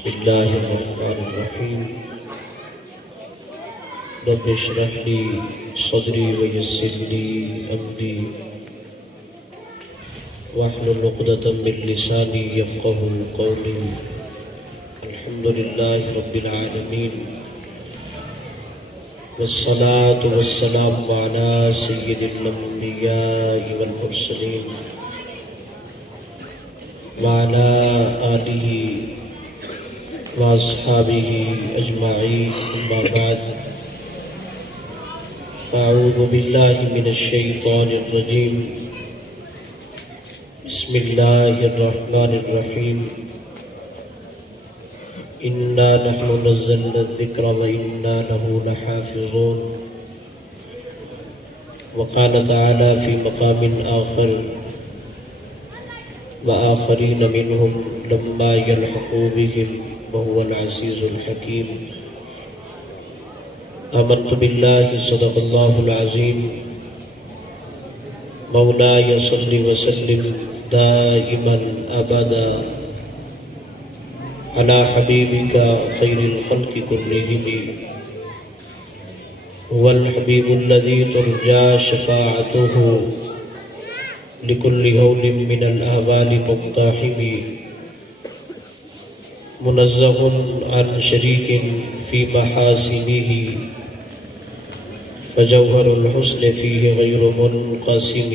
بسم الله الرحمن الرحيم رب اشرح لي صدري ويسر لي أمري واحلل عقدة من لساني يفقهوا قولي الحمد لله رب العالمين والصلاة والسلام على سيد الأنبياء والمرسلين وعلى آله وأصحابه أجمعين أما بعد فأعوذ بالله من الشيطان الرجيم بسم الله الرحمن الرحيم إنا نحن نزلنا الذكر وإنا له لحافظون وقال تعالى في مقام آخر وآخرين منهم لما يلحقوا بهم وهو العزيز الحكيم آمنت بالله صدق الله العظيم مولاي صل وسلم دائما أبدا على حبيبك خير الخلق كلهم هو الحبيب الذي ترجى شفاعته لكل هول من الأهوال مقتحم منزه عن شريك في محاسنه فجوهر الحسن فيه غير منقسم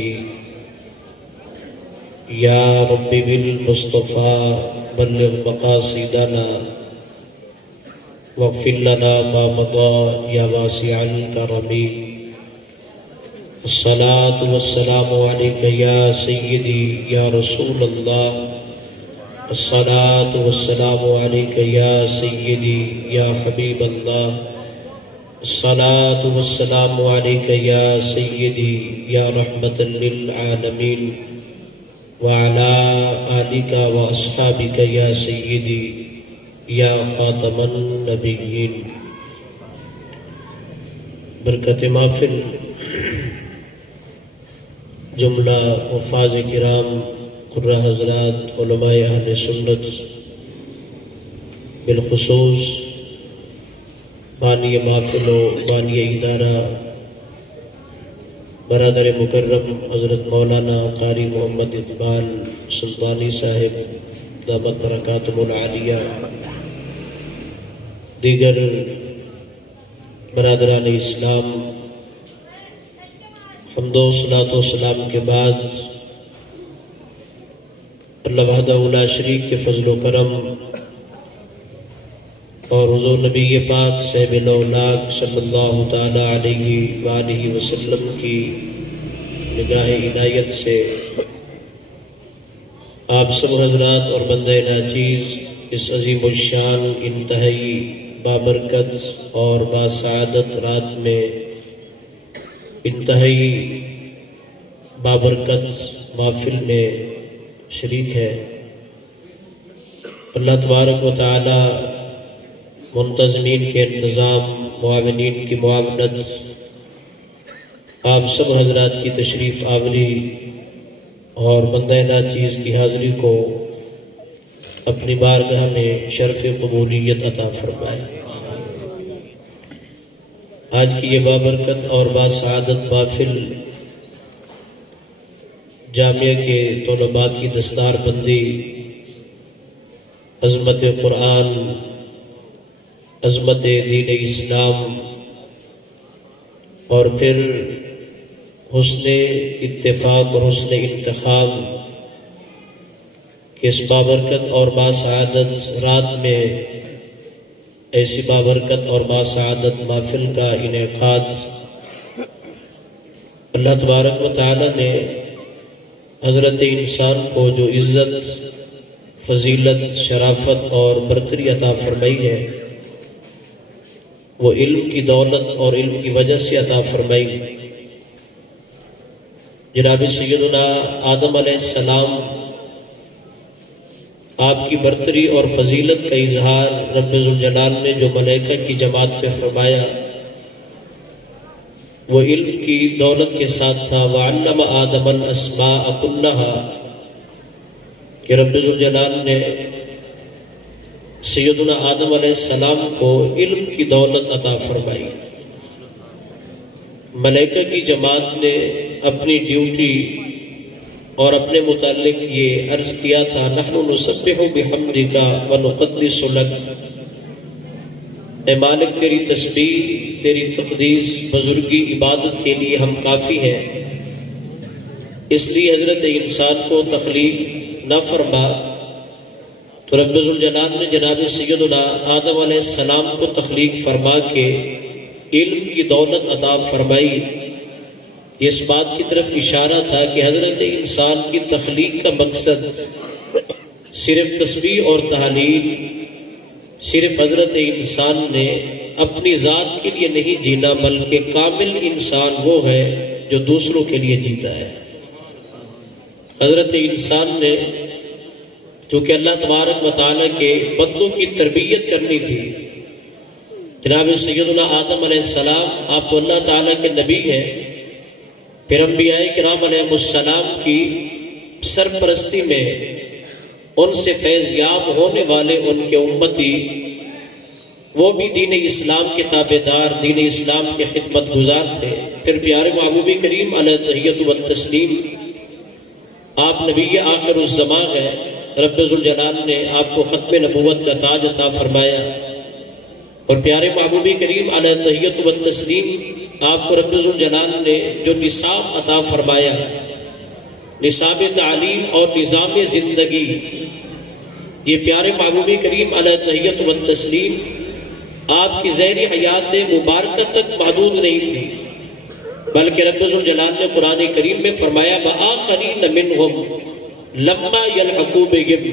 يا رب بالمصطفى بلغ مقاصدنا واغفر لنا ما مضى يا واسع الكرم الصلاة والسلام عليك يا سيدي يا رسول الله الصلاة والسلام عليك يا سيدي يا حبيب الله الصلاة والسلام عليك يا سيدي يا رحمة للعالمين وعلى آلك وأصحابك يا سيدي يا خاتم النبيين برکت محفل جملہ حفاظ کرام قرہ حضرات علماء اہل سنت بالخصوص بانی محفل و بانی ادارہ برادر مکرم حضرت مولانا قاری محمد اقبال سلطانی صاحب دامت برکاتہ العالیہ دیگر برادران اسلام حمد و صلاۃ و سلام کے بعد اللہ وحدہ لا شریک کے فضل و کرم اور حضور نبی پاک صاحب الاولاق صلی اللہ تعالی علیہ وآلہ وسلم کی نگاہ عنایت سے آپ سب حضرات اور بندہ ناچیز اس عظیم الشان انتہائی بابرکت اور باسعادت رات میں انتہائی بابرکت محفل میں شریک ہے۔ اللہ تبارک و تعالی منتظمین کے انتظام، معاونین کی معاونت، آپ سب حضرات کی تشریف آوری اور بندہ ناچیز کی حاضری کو اپنی بارگاہ میں شرف قبولیت عطا فرمائے۔ آج کی یہ بابرکت اور باسعادت محفل جامعہ کے طلباء کی دستار بندی، عظمت قرآن، عظمت دین اسلام اور پھر حسن اتفاق اور حسن انتخاب کہ اس بابرکت اور باسعادت رات میں ایسی بابرکت اور باسعادت محفل کا انعقاد اللہ تبارک و تعالی نے حضرت انسان کو جو عزت، فضیلت، شرافت اور برتری عطا فرمائی ہے وہ علم کی دولت اور علم کی وجہ سے عطا فرمائی۔ جناب سیدنا آدم علیہ السلام آپ کی برتری اور فضیلت کا اظہار رب ذوالجلال نے جو ملائکہ کی جماعت پہ فرمایا وہ علم کی دولت کے ساتھ تھا۔ وَعَلَّمَ آدَمَ الْأَسْمَاءَ كُلَّهَا کہ رب ذوالجلال نے سیدنا آدم علیہ السلام کو علم کی دولت عطا فرمائی۔ ملائکہ کی جماعت نے اپنی ڈیوٹی اور اپنے متعلق یہ عرض کیا تھا، نحن نسبح بحمدک ونقدس لک، اے مالک تیری تسبیح، تیری تقدیس، بزرگی، عبادت کے لیے ہم کافی ہیں۔ اس لیے حضرت انسان کو تخلیق نہ فرما تو رب ذوالجلال نے جناب سیدنا آدم علیہ السلام کو تخلیق فرما کے علم کی دولت عطا فرمائی۔ یہ اس بات کی طرف اشارہ تھا کہ حضرت انسان کی تخلیق کا مقصد صرف تسبیح اور تحلیل، صرف حضرت انسان نے اپنی ذات کے لیے نہیں جینا، بلکہ کامل انسان وہ ہے جو دوسروں کے لیے جیتا ہے۔ حضرت انسان نے چونکہ اللہ تبارک و تعالیٰ کے بندوں کی تربیت کرنی تھی، جناب سیدنا آدم علیہ السلام آپ تو اللہ تعالیٰ کے نبی ہیں، پھر انبیاء کرام علیہ السلام کی سرپرستی میں ان سے فیض یاب ہونے والے ان کے امتی، وہ بھی دین اسلام کے تابع دار، دین اسلام کے خدمت گزار تھے۔ پھر پیارے محبوب کریم علیہ التحیۃ والتسلیم، آپ نبی آخر الزمان ہیں، رب ذوالجلال نے آپ کو ختم نبوت کا تاج عطا فرمایا، اور پیارے محبوب کریم علیہ التحیۃ والتسلیم آپ کو رب ذوالجلال نے جو نصاب عطا فرمایا، نصاب تعلیم اور نظام زندگی، یہ پیارے محبوب کریم علیہ التحیۃ والتسلیم آپ کی زہر حیات مبارکہ تک محدود نہیں تھی، بلکہ رب ذوالجلال نے قرآن کریم میں فرمایا وآخرین منہم لما یلحقوا بہم،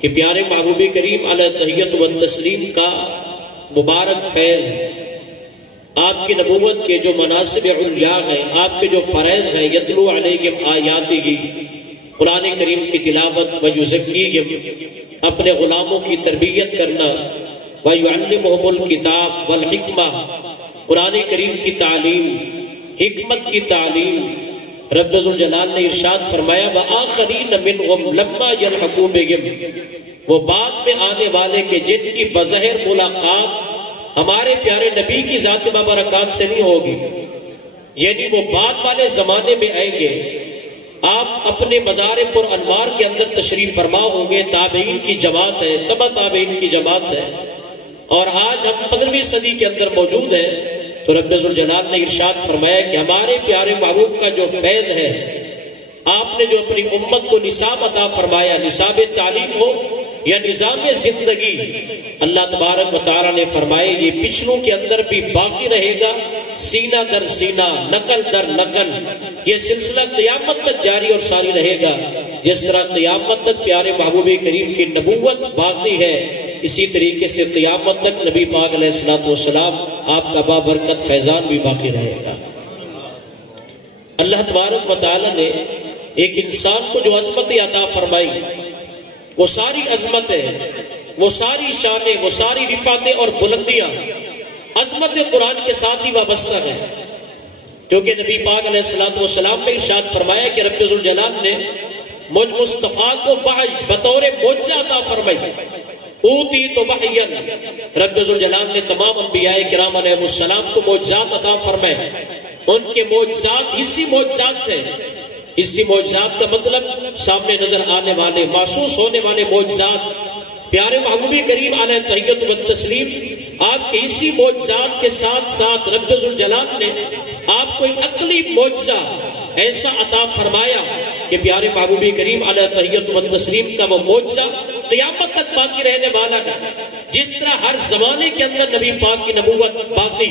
کہ پیارے محبوب کریم علیہ التحیۃ والتسلیم کا مبارک فیض، آپ کی نبوت کے جو مناسب علیاء ہیں، آپ کے جو فرائض ہیں، یتلو علیہم آیاتہ، قرآن کریم کی تلاوت، ویزکیہم، اپنے غلاموں کی تربیت کرنا، ویعلمہم الکتاب والحکمہ، قرآن کریم کی تعلیم، حکمت کی تعلیم۔ رب ذوالجلال نے ارشاد فرمایا وآخرین منہم لما یلحقوا بہم، وہ بعد میں آنے والے کے جن کی بظاہر ملاقات ہمارے پیارے نبی کی ذات بابرکات سے نہیں ہوگی، یعنی وہ بعد والے زمانے میں آئیں گے۔ آپ اپنے مزار پر انوار کے اندر تشریف فرما ہوں گے، تابعین کی جماعت ہے، تبع تابعین کی جماعت ہے، اور آج ہم 15ویں صدی کے اندر موجود ہیں، تو رب ذوالجلال نے ارشاد فرمایا کہ ہمارے پیارے محبوب کا جو فیض ہے، آپ نے جو اپنی امت کو نصاب عطا فرمایا، نصاب تعلیم ہو یا نظام زندگی، اللہ تبارک و تعالیٰ نے فرمائے یہ پچھلوں کے اندر بھی باقی رہے گا، سینہ در سینہ، نقل در نقل، یہ سلسلہ قیامت تک جاری اور ساری رہے گا۔ جس طرح قیامت تک پیارے محبوب کریم کی نبوت باقی ہے، اسی طریقے سے قیامت تک نبی پاک علیہ السلام آپ کا بابرکت فیضان بھی باقی رہے گا۔ اللہ تبارک و تعالیٰ نے ایک انسان کو جو عظمت عطا فرمائی، وہ ساری عظمتیں، وہ ساری شانیں، وہ ساری رفعتیں اور بلندیاں عظمت قرآن کے ساتھ ہی وابستہ ہیں، کیونکہ نبی پاک علیہ السلام نے ارشاد فرمایا کہ رب ذوالجلال نے مجھ مصطفیٰ کو وحی بطور معجزہ عطا فرمائی، اوتی تو وحیاً، رب ذوالجلال نے تمام انبیاء کرام علیہ السلام کو معجزات عطا فرمائے، ان کے معجزات حصی معجزات تھے۔ حصی معجزات کا مطلب سامنے نظر آنے والے، محسوس ہونے والے معجزات۔ پیارے محبوب کریم علیہ التحیۃ والتسلیم آپ کے حصی معجزات کے ساتھ ساتھ رب ذوالجلال نے آپ کو ایک عقلی معجزہ ایسا عطا فرمایا کہ پیارے محبوب کریم علیہ التحیۃ والتسلیم کا وہ معجزہ قیامت تک باقی رہنے والا ہے۔ جس طرح ہر زمانے کے اندر نبی پاک کی نبوت باقی،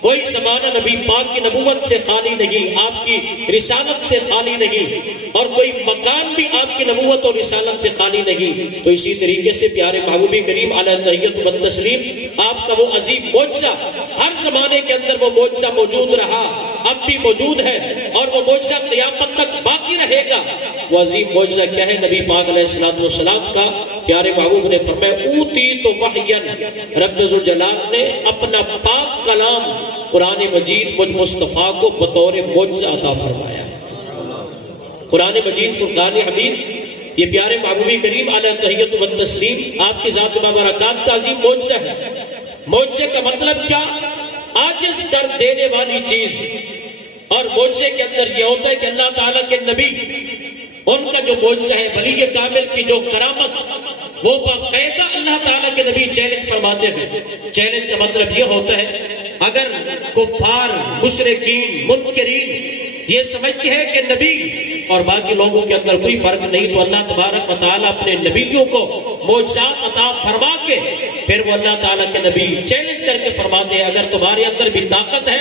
کوئی زمانہ نبی پاک کی نبوت سے خالی نہیں، آپ کی رسالت سے خالی نہیں، اور کوئی مکان بھی آپ کی نبوت اور رسالت سے خالی نہیں، تو اسی طریقے سے پیارے محبوب کریم علیہ التحیۃ والتسلیم آپ کا وہ عظیم معجزہ ہر زمانے کے اندر وہ معجزہ موجود رہا، اب بھی موجود ہے، اور وہ معجزہ قیامت تک باقی رہے گا۔ وہ عظیم معجزہ کیا ہے؟ نبی پاک علیہ السلام کا پیارے محبوب نے فرمایا اوتی تو وحیاً، رب ذوالجلال نے اپنا پاک کلام قرآن مجید مجھ مصطفیٰ کو بطور معجزہ عطا فرمایا۔ قرآن مجید فرقان حمید یہ پیارے محبوب کریم علیہ تحیت و تسلیم آپ کی ذات بابرکات کا عظیم معجزہ ہے۔ معجزے کا مطلب کیا؟ عاجز کر دینے والی چیز۔ اور معجزے کے اندر یہ ہوتا ہے کہ اللہ تعالیٰ کے نبی، ان کا جو معجزہ ہے ولی کامل کی جو کرامت، وہ باقاعدہ اللہ تعالیٰ کے نبی چیلنج فرماتے ہیں۔ چیلنج کا مطلب یہ ہوتا ہے اگر کفار، مشرکین، منکرین یہ سمجھتے ہیں کہ نبی اور باقی لوگوں کے اندر کوئی فرق نہیں، تو اللہ تبارک و تعالیٰ اپنے نبیوں کو معجزات عطا فرما کے پھر وہ اللہ تعالیٰ کے نبی چیلنج کر کے فرماتے ہیں اگر تمہارے اندر بھی طاقت ہے،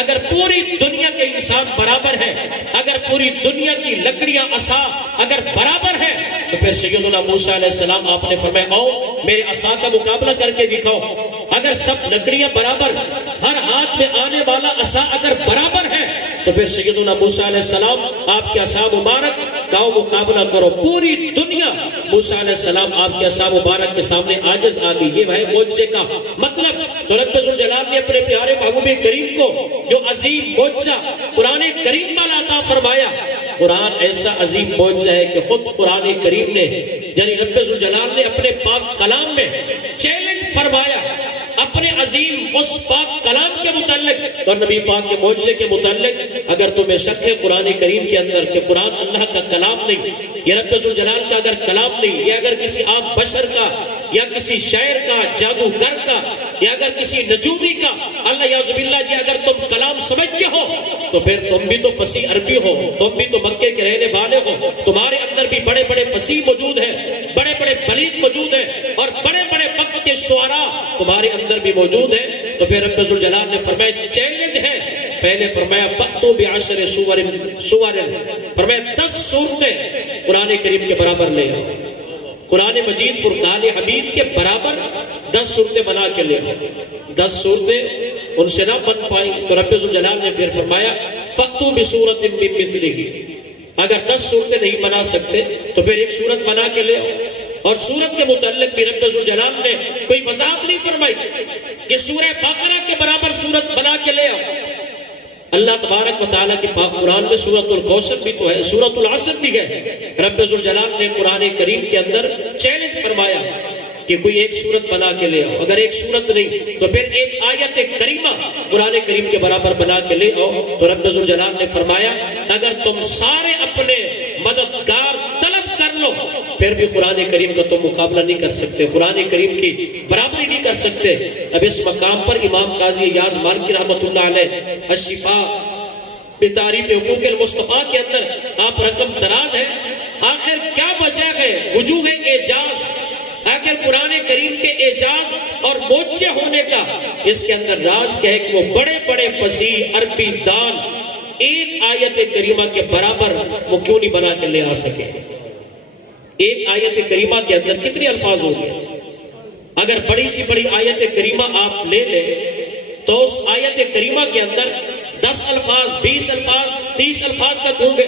اگر پوری دنیا کے انسان برابر ہے، اگر پوری دنیا کی لکڑیاں عصا اگر برابر ہے، تو پھر سیدنا موسیٰ علیہ السلام آپ نے فرمایا آؤ میرے عصا کا مقابلہ کر کے دکھاؤ۔ اگر سب لکڑیاں برابر، ہر ہاتھ میں آنے والا عصا اگر برابر ہے، تو پھر سیدنا موسیٰ علیہ السلام آپ کے عصا مبارک کا مقابلہ کرو۔ پوری دنیا موسیٰ علیہ السلام آپ کے عصا مبارک کے سامنے عاجز آ گئی۔ یہ ہے معجزے کا مطلب۔ تو رب ذوالجلال نے اپنے پیارے محبوب کریم کو جو عظیم معجزہ قرآن کریم میں عطا فرمایا، قرآن ایسا عظیم معجزہ ہے کہ خود قرآن کریم نے یعنی رب ذوالجلال نے اپنے پاک کلام میں چیلنج فرمایا اپنے عظیم اس پاک کلام کے متعلق اور نبی پاک کے معجزے کے متعلق۔ اگر تمہیں شک ہے قرآن کریم کے اندر کہ قرآن اللہ کا کلام نہیں، یہ رب ذوالجلال کا اگر کلام نہیں، یا اگر کسی عام بشر کا یا کسی شاعر کا، جادوگر کا، یا اگر کسی نجومی کا، اللہ یعوذ باللہ یہ اگر تم کلام سمجھتے ہو تو پھر تم بھی تو فصیح عربی ہو، تم بھی تو مکے کے رہنے والے ہو، تمہارے اندر بھی بڑے بڑے فصیح موجود ہیں، بڑے بڑے بلیغ موجود ہیں، اور بڑے بڑے وقت کے شعراء تمہارے اندر بھی موجود ہیں۔ تو پھر رب ذوالجلال نے فرمایا چیلنج ہے۔ پہلے فرمایا فَأْتُوا بِعَشْرِ سُوَرٍ، فرمایا 10 صورتیں قرآن کریم کے برابر لے آؤ، قرآن مجید فرقان حمید کے برابر 10 صورتیں بنا کے لے آؤ۔ 10 صورتیں ان سے نہ بن پائی تو رب ذوالجلال نے پھر فرمایا فَأْتُوا بِسُورَةٍ مِّن مِّثْلِهِ، اگر 10 صورتیں نہیں بنا سکتے تو پھر ایک صورت بنا کے لے آؤ۔ اور سورت کے متعلق بھی رب ذوالجلال نے کوئی وضاحت نہیں فرمائی کہ سورہ بقرہ کے برابر سورت بنا کے لے آؤ۔ اللہ تبارک و تعالیٰ کے پاک قرآن میں سورۃ الکوثر بھی تو ہے، سورۃ العصر بھی ہے۔ رب ذوالجلال نے قرآن کریم کے اندر چیلنج فرمایا کہ کوئی ایک سورت بنا کے لے آؤ، اگر ایک سورت نہیں تو پھر ایک آیت کریمہ قرآن کریم کے برابر بنا کے لے آؤ۔ تو رب ذوالجلال نے فرمایا اگر تم سارے اپنے مددگار طلب کر لو پھر بھی قرآن کریم کا تم مقابلہ نہیں کر سکتے، قرآن کریم کی برابری نہیں کر سکتے۔ اب اس مقام پر امام قاضی ایاز مالکی رحمۃ اللہ علیہ الشفاء بتعریف حقوق المصطفیٰ کے اندر آپ رقم دراز ہیں، آخر کیا وجہ ہے وجوہ اعجاز، آخر قرآن کریم کے اعجاز اور معجزے ہونے کا اس کے اندر راز کیا ہے کہ وہ بڑے بڑے فصیح عربی دان ایک آیت کریمہ کے برابر وہ کیوں نہیں بنا کے لے آ سکے؟ ایک آیت کریمہ کے اندر کتنے الفاظ ہوں گے؟ اگر بڑی سی بڑی آیت کریمہ آپ لے لیں تو اس آیت کریمہ کے اندر 10 الفاظ، 20 الفاظ، 30 الفاظ تک ہوں گے۔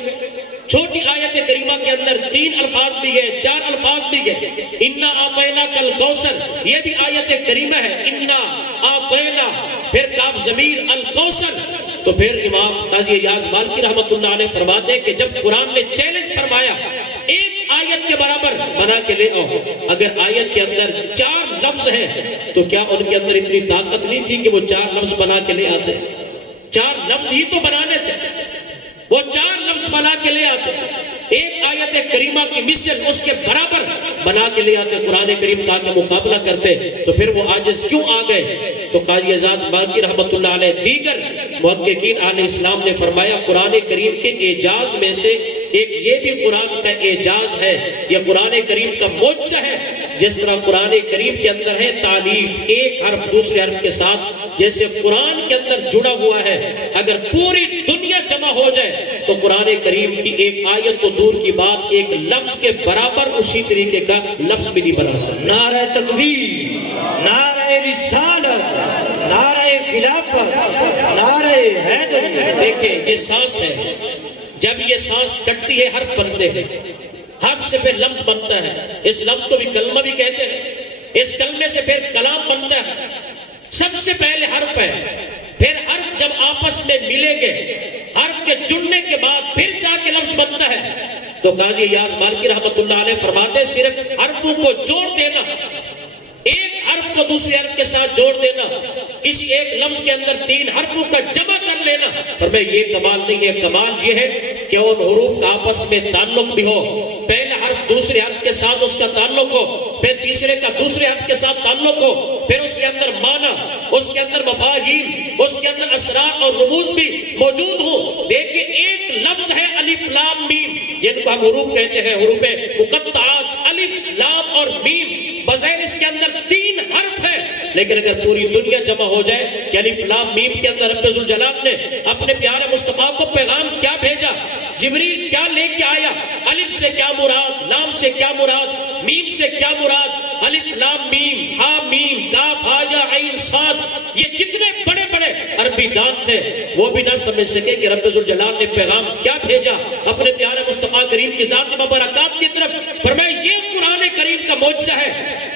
چھوٹی آیت کریمہ کے اندر 3 الفاظ بھی ہے، 4 الفاظ بھی ہے۔ اِنَّا أَعْطَيْنَاكَ الْكَوْثَرَ، یہ بھی آیت کریمہ ہے، اِنَّا أَعْطَيْنَا، پھر کاف ضمیر الکوثر۔ تو پھر امام قاضی ایاز مالکی رحمۃ اللہ علیہ فرماتے ہیں کہ جب قرآن نے چیلنج فرمایا ایک آیت کے برابر بنا کے لے آؤ، اگر آیت کے اندر 4 لفظ ہیں تو کیا ان کے اندر اتنی طاقت نہیں تھی کہ وہ 4 لفظ بنا کے لے آتے؟ 4 لفظ ہی تو بنانے تھے، وہ 4 لفظ بنا کے لے آتے، ایک آیت کریمہ کی مثل اس کے برابر بنا کے لے آتے، قرآن کریم کا کے مقابلہ کرتے، تو پھر وہ عاجز کیوں آ گئے؟ تو قاضی اعجاز مالکی رحمۃ اللہ علیہ دیگر محققین اہل اسلام نے فرمایا قرآن کریم کے اعجاز میں سے ایک یہ بھی قرآن کا اعجاز ہے، یہ قرآن کریم کا معجزہ ہے۔ جس طرح قرآن کریم کے اندر ہے تعلیف ایک حرف دوسرے حرف کے ساتھ، جیسے قرآن کے اندر جڑا ہوا ہے، اگر پوری دنیا جمع ہو جائے تو قرآن کریم کی ایک آیت تو دور کی بات ایک لفظ کے برابر اسی طریقے کا لفظ بھی نہیں بنا سکتا۔ نعرہ تکبیر، نعرہ رسالت، نعرہ خلافت، نعرہ حیدر۔ دیکھیں یہ سانس ہے، جب یہ سانس کٹتی ہے حرف بنتے ہیں، حرف سے پھر لفظ بنتا ہے، اس لفظ کو بھی کلمہ بھی کہتے ہیں، اس کلمے سے پھر کلام بنتا ہے۔ سب سے پہلے حرف ہے، پھر حرف جب آپس میں ملیں گے، حرف کے جڑنے کے بعد پھر جا کے لفظ بنتا ہے۔ تو قاضی ایاز مالکی رحمت اللہ علیہ فرماتے ہیں صرف حرفوں کو جوڑ دینا، ایک حرف کو دوسرے حرف کے ساتھ جوڑ دینا، کسی ایک لفظ کے اندر 3 حرفوں کا جمع کر لینا، فرمایا یہ کمال نہیں ہے، کمال یہ ہے کہ ان حروف کا آپس میں تعلق بھی ہو، پہلا حرف دوسرے حرف کے ساتھ اس کا تعلق ہو، پھر تیسرے کا دوسرے حرف کے ساتھ تعلق ہو، پھر اس کے اندر معنی، اس کے اندر مفاہیم، اس کے اندر اسرار اور رموز بھی موجود ہوں۔ دیکھیں ایک لفظ ہے الف لام میم، جن کو ہم حروف کہتے ہیں، حروف مقطعات، الف لام اور میم، بظاہر اس کے اندر 3 حرف ہے، لیکن اگر پوری دنیا جمع ہو جائے کہ الف لام میم کے اندر رب ذوالجلال نے اپنے پیارے مصطفیٰ کو پیغام کیا بھیجا، جبریل کیا لے کے آیا، الف سے کیا مراد، لام سے کیا مراد، میم سے کیا مراد، الف لام میم، ہا میم، کاف ہا یا عین صاد، یہ جتنے بڑے بڑے عربی دان تھے وہ بھی نہ سمجھ سکے کہ رب ذوالجلال نے پیغام کیا بھیجا اپنے پیارے مصطفیٰ کریم کی ذات مبارکات کی طرف۔ فرمایا یہ قرآن کریم کا معجزہ ہے،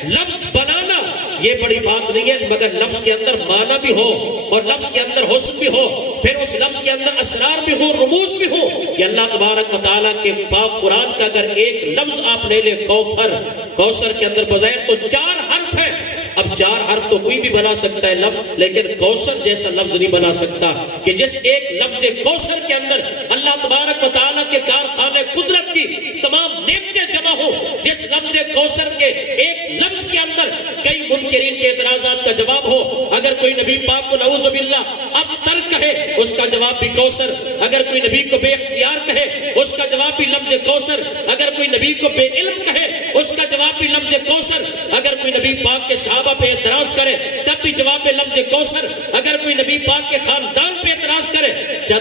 لفظ بنانا یہ بڑی بات نہیں ہے، مگر لفظ کے اندر معنی بھی ہو اور لفظ کے اندر حسن بھی ہو، پھر اس لفظ کے اندر اسرار بھی ہو، رموز بھی ہو۔ یہ اللہ تبارک و تعالیٰ کے پاک قرآن کا اگر ایک لفظ آپ لے لیں کوثر کے اندر بظاہر تو 4 حرف ہے، اب 4 حرف تو کوئی بھی بنا سکتا ہے لفظ، لیکن کوثر جیسا لفظ نہیں بنا سکتا کہ جس ایک لفظ کوثر کے اندر اللہ تبارک و تعالیٰ کے کارخانے قدرت کی تمام نعمتیں جمع ہو، جس لفظ کوثر کے ایک لفظ کے اندر کئی منکرین کے اعتراضات کا جواب ہو۔ اگر کوئی نبی پاک کو نعوذ باللہ اب تر کہے اس کا جواب بھی کوثر، اگر کوئی نبی کو بے اختیار کہے اس کا جواب بھی لفظ کوثر، اگر کوئی نبی کو بے علم کہے اس کا جواب بھی لفظ کوثر، اگر کوئی نبی پاک کے صحابہ پہ اعتراض کرے تب بھی جواب لفظ کوثر، اگر کوئی نبی پاک کے خاندان پہ اعتراض کرے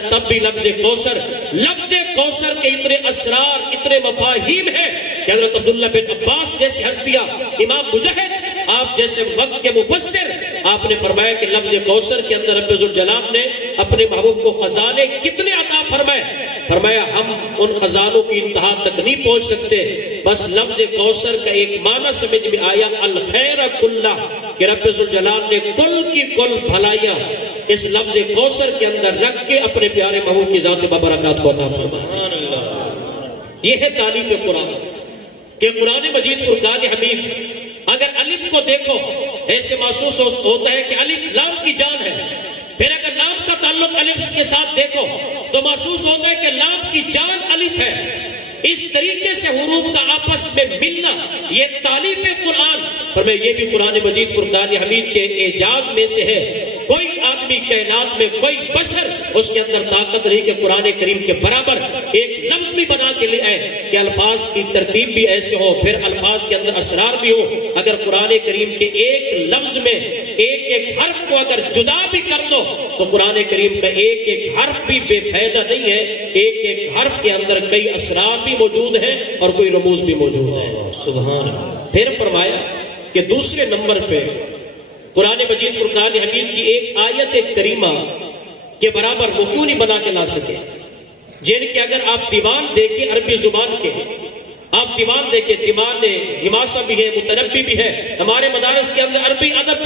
تب بھی لفظ کوثر۔ لفظ کوثر کے اتنے اسرار، اتنے مفاہیم ہیں کہ حضرت عبداللہ بن عباس جیسی ہستیاں، امام مجاہد آپ جیسے وقت کے مفسر، آپ نے فرمایا کہ لفظ کوثر کے اندر رب ذوالجلال نے اپنے محبوب کو خزانے کتنے عطا فرمائے، فرمایا ہم ان خزانوں کی انتہا تک نہیں پہنچ سکتے، بس لفظ کوثر کا ایک معنی سمجھ میں آیا الخیر کلہ، کہ رب ذوالجلال نے کل کی کل بھلائیاں اس لفظ کوثر کے اندر رکھ کے اپنے پیارے محبوب کی ذات مبارکات کو عطا فرمایا۔ یہ ہے تعریف قرآن کہ قرآن مجید فرقان حمید، اگر الف کو دیکھو ایسے محسوس ہوتا ہے کہ الف لام کی جان ہے، پھر اگر لام کا تعلق الف کے ساتھ دیکھو تو محسوس ہوتا ہے کہ لام کی جان الف ہے۔ اس طریقے سے حروف کا آپس میں ملنا یہ تالیف قرآن، فرمایا یہ بھی قرآن مجید فرقان حمید کے اعجاز میں سے ہے۔ کوئی آدمی کائنات میں، کوئی بشر اس کے اندر طاقت نہیں کہ قرآن کریم کے برابر ایک لفظ بھی بنا کے لے آئے کہ الفاظ کی ترتیب بھی ایسے ہو، پھر الفاظ کے اندر اسرار بھی ہو۔ اگر قرآن کریم کے ایک لفظ میں ایک ایک حرف کو اگر جدا بھی کر دو تو قرآن کریم کا ایک ایک حرف بھی بے فائدہ نہیں ہے، ایک ایک حرف کے اندر کئی اسرار بھی موجود ہیں اور کوئی رموز بھی موجود ہے۔ سبحان اللہ۔ پھر فرمایا کہ دوسرے نمبر پہ قرآن مجید فرقان حمید کی ایک آیت کریمہ کے برابر وہ کیوں نہیں بنا کے لا سکے، جن کے اگر آپ دیوان دیکھیں عربی زبان کے، آپ دیوان دیکھیں، دیوان حماسہ بھی ہے، متنبی بھی ہے، ہمارے مدارس کے اندر عربی ادب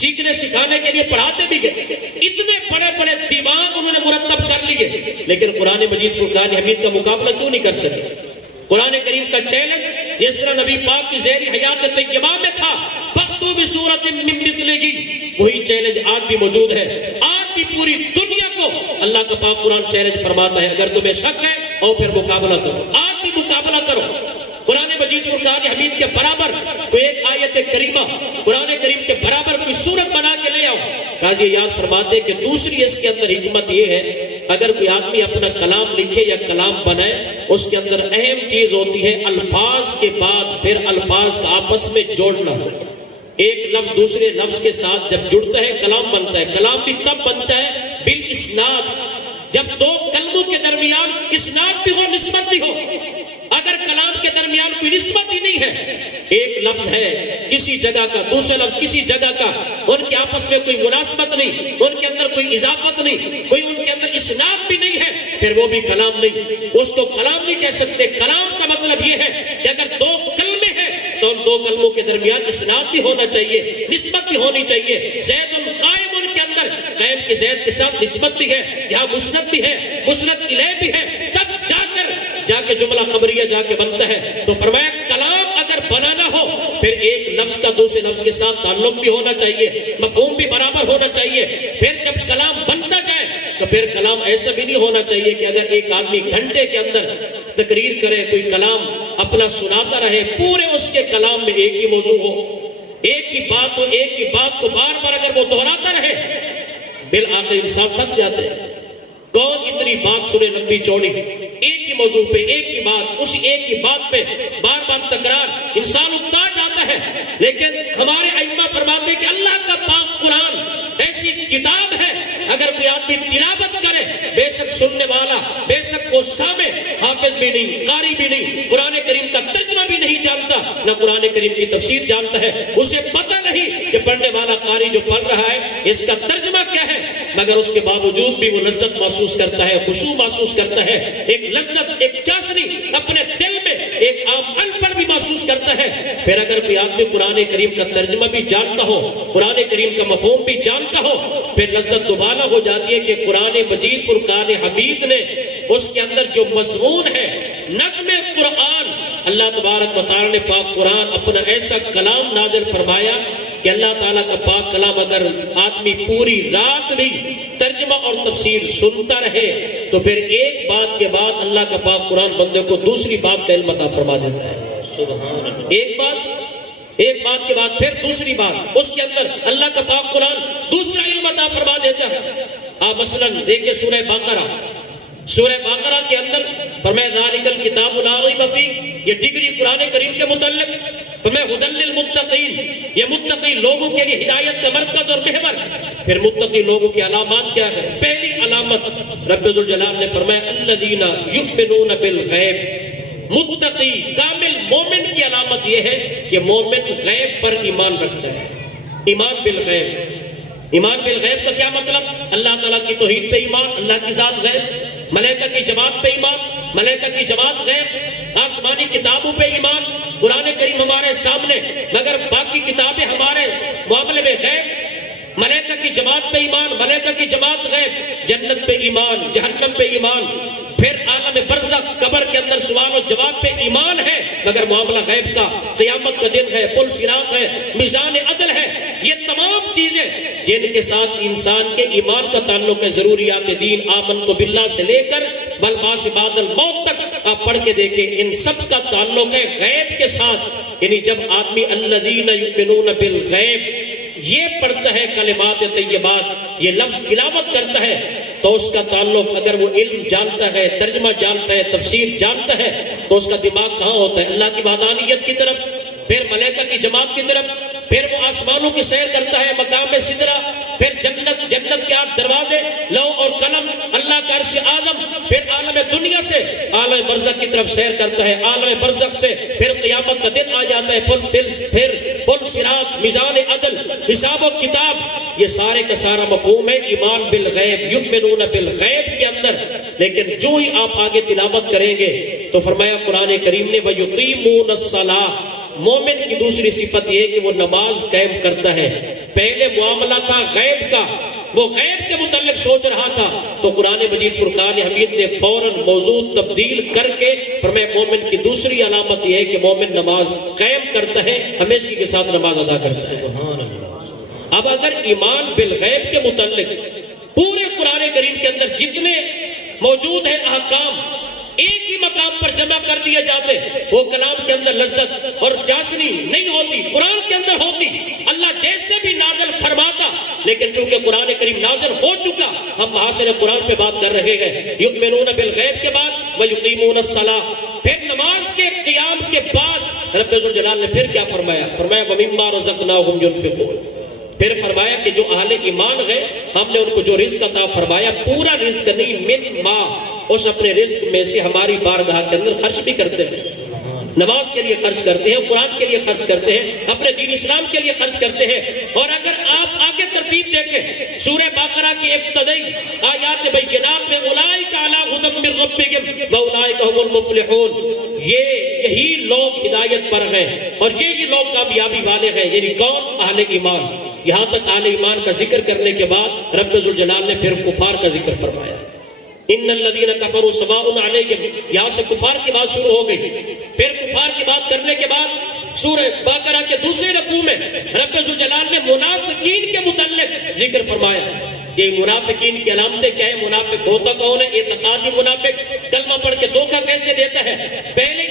سیکھنے سکھانے کے لیے پڑھاتے بھی گئے، اتنے بڑے بڑے دیوان انہوں نے مرتب کر لیے، لیکن قرآن مجید فرقان حمید کا مقابلہ کیوں نہیں کر سکے۔ قرآن کریم کا چیلنج جس طرح نبی پاک کی زہری حیات طیبہ میں تھا، فَأْتُوا بِسُورَةٍ مِّن مِّثْلِهِ، وہی چیلنج آج بھی موجود ہے۔ آج بھی پوری دنیا کو اللہ کا پاک قرآن چیلنج فرماتا ہے، اگر تمہیں شک ہے اور پھر مقابلہ کرو، آج بھی مقابلہ کرو۔ قرآن مجید فرقان حمید کے برابر کوئی ایک آیت کریمہ، قرآن کریم کے برابر کوئی سورت بنا کے لے آؤ۔ قاضی ایاز فرماتے ہیں کہ دوسری اس کے اندر حکمت یہ ہے، اگر کوئی آدمی اپنا کلام لکھے یا کلام بنائے، اس کے اندر اہم چیز ہوتی ہے الفاظ کے بعد پھر الفاظ کا آپس میں جوڑنا۔ ایک لفظ دوسرے لفظ کے ساتھ جب جڑتا ہے کلام بنتا ہے۔ کلام بھی تب بنتا ہے بالاسناد، جب دو کلموں کے درمیان اسناد بھی ہو، نسبت بھی ہو۔ اگر کلام کے درمیان کوئی نسبت ہی نہیں ہے، ایک لفظ ہے کسی جگہ کا، دوسرا لفظ کسی جگہ کا، ان کے آپس میں کوئی مناسبت نہیں، ان کے اندر کوئی اضافت نہیں، کوئی ان کے اندر اسناد بھی نہیں ہے، پھر وہ بھی کلام نہیں، اس کو کلام نہیں کہہ سکتے۔ کلام کا مطلب یہ ہے کہ اگر دو کلمے ہیں تو ان دو کلموں کے درمیان اسناد بھی ہونا چاہیے، نسبت بھی ہونی چاہیے۔ زید قائم، ان کے اندر قائم کے زید کے ساتھ نسبت بھی ہے، یہاں مسند بھی ہے، مسند الیہ بھی ہے، تب جا کے جملہ خبریہ جا کے بنتا ہے تو فرمایا کلام اگر بنانا ہو پھر ایک لفظ کا دوسرے لفظ کے ساتھ تعلق بھی ہونا چاہیے، مفہوم بھی برابر ہونا چاہیے. پھر جب کلام بنتا جائے تو پھر کلام ایسا بھی نہیں ہونا چاہیے کہ اگر ایک آدمی گھنٹے کے اندر تقریر کرے، کوئی کلام اپنا سناتا رہے، پورے اس کے کلام میں ایک ہی موضوع ہو، ایک ہی بات ہو، ایک ہی بات کو بار بار اگر وہ دہراتا رہے بالآخر انسان تھک جاتے ہیں. کون اتنی بات سنے لمبی چوڑی، ایک ہی موضوع پہ ایک ہی بات، اسی ایک ہی بات پہ بار بار تکرار، انسان اکتا جاتا ہے. لیکن ہمارے ائمہ فرماتے ہیں کہ اللہ کا پاک قرآن ایسی کتاب ہے اگر کوئی آدمی تلاوت کرے، بے شک سننے والا، بے شک وہ سامع، حافظ بھی نہیں، قاری بھی نہیں، قرآن کریم کا ترجمہ بھی نہیں جانتا، نہ قرآن کریم کی تفسیر جانتا ہے، اسے پتہ نہیں کہ پڑھنے والا قاری جو پڑھ رہا ہے اس کا ترجمہ کیا ہے، مگر اس کے باوجود بھی وہ لذت محسوس کرتا ہے، خشوع محسوس کرتا ہے، ایک لذت، ایک چاشنی اپنے دل میں ایک عام ان پڑھ بھی محسوس کرتا ہے. پھر اگر کوئی آدمی قرآن کریم کا ترجمہ بھی جانتا ہو، قرآن کریم کا مفہوم بھی جانتا ہو، پھر لذت دوبارہ ہو جاتی ہے کہ قرآن مجید فرقان حمید نے اس کے اندر جو مضمون ہے، نظم قرآن، اللہ تبارک و تعالی نے پاک قرآن اپنا ایسا کلام نازل فرمایا کہ اللہ تعالیٰ کا پاک کلام اگر آدمی پوری رات بھی ترجمہ اور تفسیر سنتا رہے تو پھر ایک بات کے بعد اللہ کا پاک قرآن بندے کو دوسری بات کا علم عطا فرما دیتا ہے. سبحان اللہ. ایک بات کے بعد پھر دوسری بات، اس کے اندر اللہ کا پاک قرآن دوسرا علم عطا فرما دیتا ہے. آپ مثلا دیکھیں سورہ باقرہ کے اندر فرمایا ذالک الکتاب لا ریب فیہ، یہ ڈگری قرآن کریم کے متعلق. فرمایا ھدی للمتقین، یہ متقی لوگوں کے لیے ہدایت کا مرکز اور محور. پھر متقی لوگوں کی علامات کیا ہے؟ پہلی علامت رب ذوالجلال نے فرمایا الذین یؤمنون بالغیب. متقی کامل مومن کی علامت یہ ہے کہ مومن غیب پر ایمان رکھتا ہے. ایمان بالغیب. ایمان بالغیب کا کیا مطلب؟ اللہ تعالیٰ کی توحید پہ ایمان، اللہ کی ذات غیب، ملائکہ کی جماعت پہ ایمان، ملائکہ کی جماعت غیب، آسمانی کتابوں پہ ایمان، قرآن کریم ہمارے سامنے مگر باقی کتابیں ہمارے معاملے میں غیب، ملائکہ کی جماعت پہ ایمان، ملائکہ کی جماعت غیب، جنت پہ ایمان، جہنم پہ ایمان، پھر عالم برزخ قبر کے اندر سوال و جواب پہ ایمان ہے مگر معاملہ غیب کا، قیامت کا دن ہے، پل صراط ہے، میزان عدل ہے. یہ تمام چیزیں جن کے ساتھ انسان کے ایمان کا تعلق ہے. ضروریات دین آمنت باللہ سے لے کر والبعث بعد الموت تک آپ پڑھ کے دیکھیں، ان سب کا تعلق ہے غیب کے ساتھ. یعنی جب آدمی الذین یؤمنون بالغیب یہ پڑھتا ہے، کلمات طیبات، یہ لفظ تلاوت کرتا ہے، تو اس کا تعلق اگر وہ علم جانتا ہے، ترجمہ جانتا ہے، تفسیر جانتا ہے، تو اس کا دماغ کہاں ہوتا ہے؟ اللہ کی وحدانیت کی طرف، پھر ملائکہ کی جماعت کی طرف، پھر وہ آسمانوں کی سیر کرتا ہے، مقام سدرہ، پھر جنت کے 8 دروازے، لوح اور قلم، اللہ کا عرش اعظم، پھر عالم دنیا سے عالم برزخ کی طرف سیر کرتا ہے، عالم برزخ سے پھر قیامت کا دن آ جاتا ہے، پھر پل صراط، میزان عدل، حساب و کتاب. یہ سارے کا سارا مفہوم ہے ایمان بالغیب، یؤمنون بالغیب کے اندر. لیکن جو ہی آپ آگے تلاوت کریں گے تو فرمایا قرآن کریم نے وَيُقِيمُونَ الصَّلَاةَ، مومن کی دوسری صفت یہ ہے کہ وہ نماز قائم کرتا ہے. پہلے معاملہ تھا غیب کا، وہ غیب کے متعلق سوچ رہا تھا تو قرآن مجید فرقان حمید نے فوراً موضوع تبدیل کر کے فرمایا مومن کی دوسری علامت یہ ہے کہ مومن نماز قائم کرتا ہے، ہمیشہ کے ساتھ نماز ادا کرتا ہے. اب اگر ایمان بالغیب کے متعلق پورے قرآن کریم کے اندر جتنے موجود ہیں احکام ایک ہی مقام پر جمع کر دیے جاتے، وہ کلام کے اندر لذت اور چاشنی نہیں ہوتی، قرآن کے اندر ہوتی. اللہ جیسے بھی نازل فرماتا، لیکن چونکہ قرآن کریم نازل ہو چکا، ہم محاصر قرآن پہ بات کر رہے ہیں. یؤمنون بالغیب کے بعد ویقیمون الصلاۃ، پھر نماز کے قیام کے بعد رب ذوالجلال نے پھر کیا فرمایا؟ فرمایا ومما رزقناہم ينفقون. پھر فرمایا کہ جو اہل ایمان ہے ہم نے ان کو جو رزق عطا فرمایا، پورا رزق نہیں، من ما، اس اپنے رزق میں سے ہماری بارگاہ کے اندر خرچ بھی کرتے ہیں. نماز کے لیے خرچ کرتے ہیں، قرآن کے لیے خرچ کرتے ہیں، اپنے دین اسلام کے لیے خرچ کرتے ہیں. اور اگر آپ آگے ترتیب دیکھیں سورہ باقرہ کی ابتدائی آیات بینات میں اولئک علی ھدی من ربہم واولئک ھم المفلحون، یہی لوگ ہدایت پر ہیں اور یہی لوگ کامیابی والے ہیں. یعنی کون؟ اہل ایمان. یہاں تک اہل ایمان کا ذکر کرنے کے بعد رب ذوالجلال نے پھر کفار کا ذکر فرمایا. ان الذین کفروا سواء علیہم، یہاں سے کفار کی بات شروع ہو گئی. پھر کفار کی بات کرنے کے بعد سورہ بقرہ کے دوسرے رکوع میں رب ذوالجلال نے منافقین کے متعلق ذکر فرمایا. یہ منافقین کی علامتیں کیا ہے؟ منافق ہوتا کون ہے؟ اعتقادی منافق، کلمہ پڑھ کے دھوکہ کیسے دیتا ہے؟ پہلے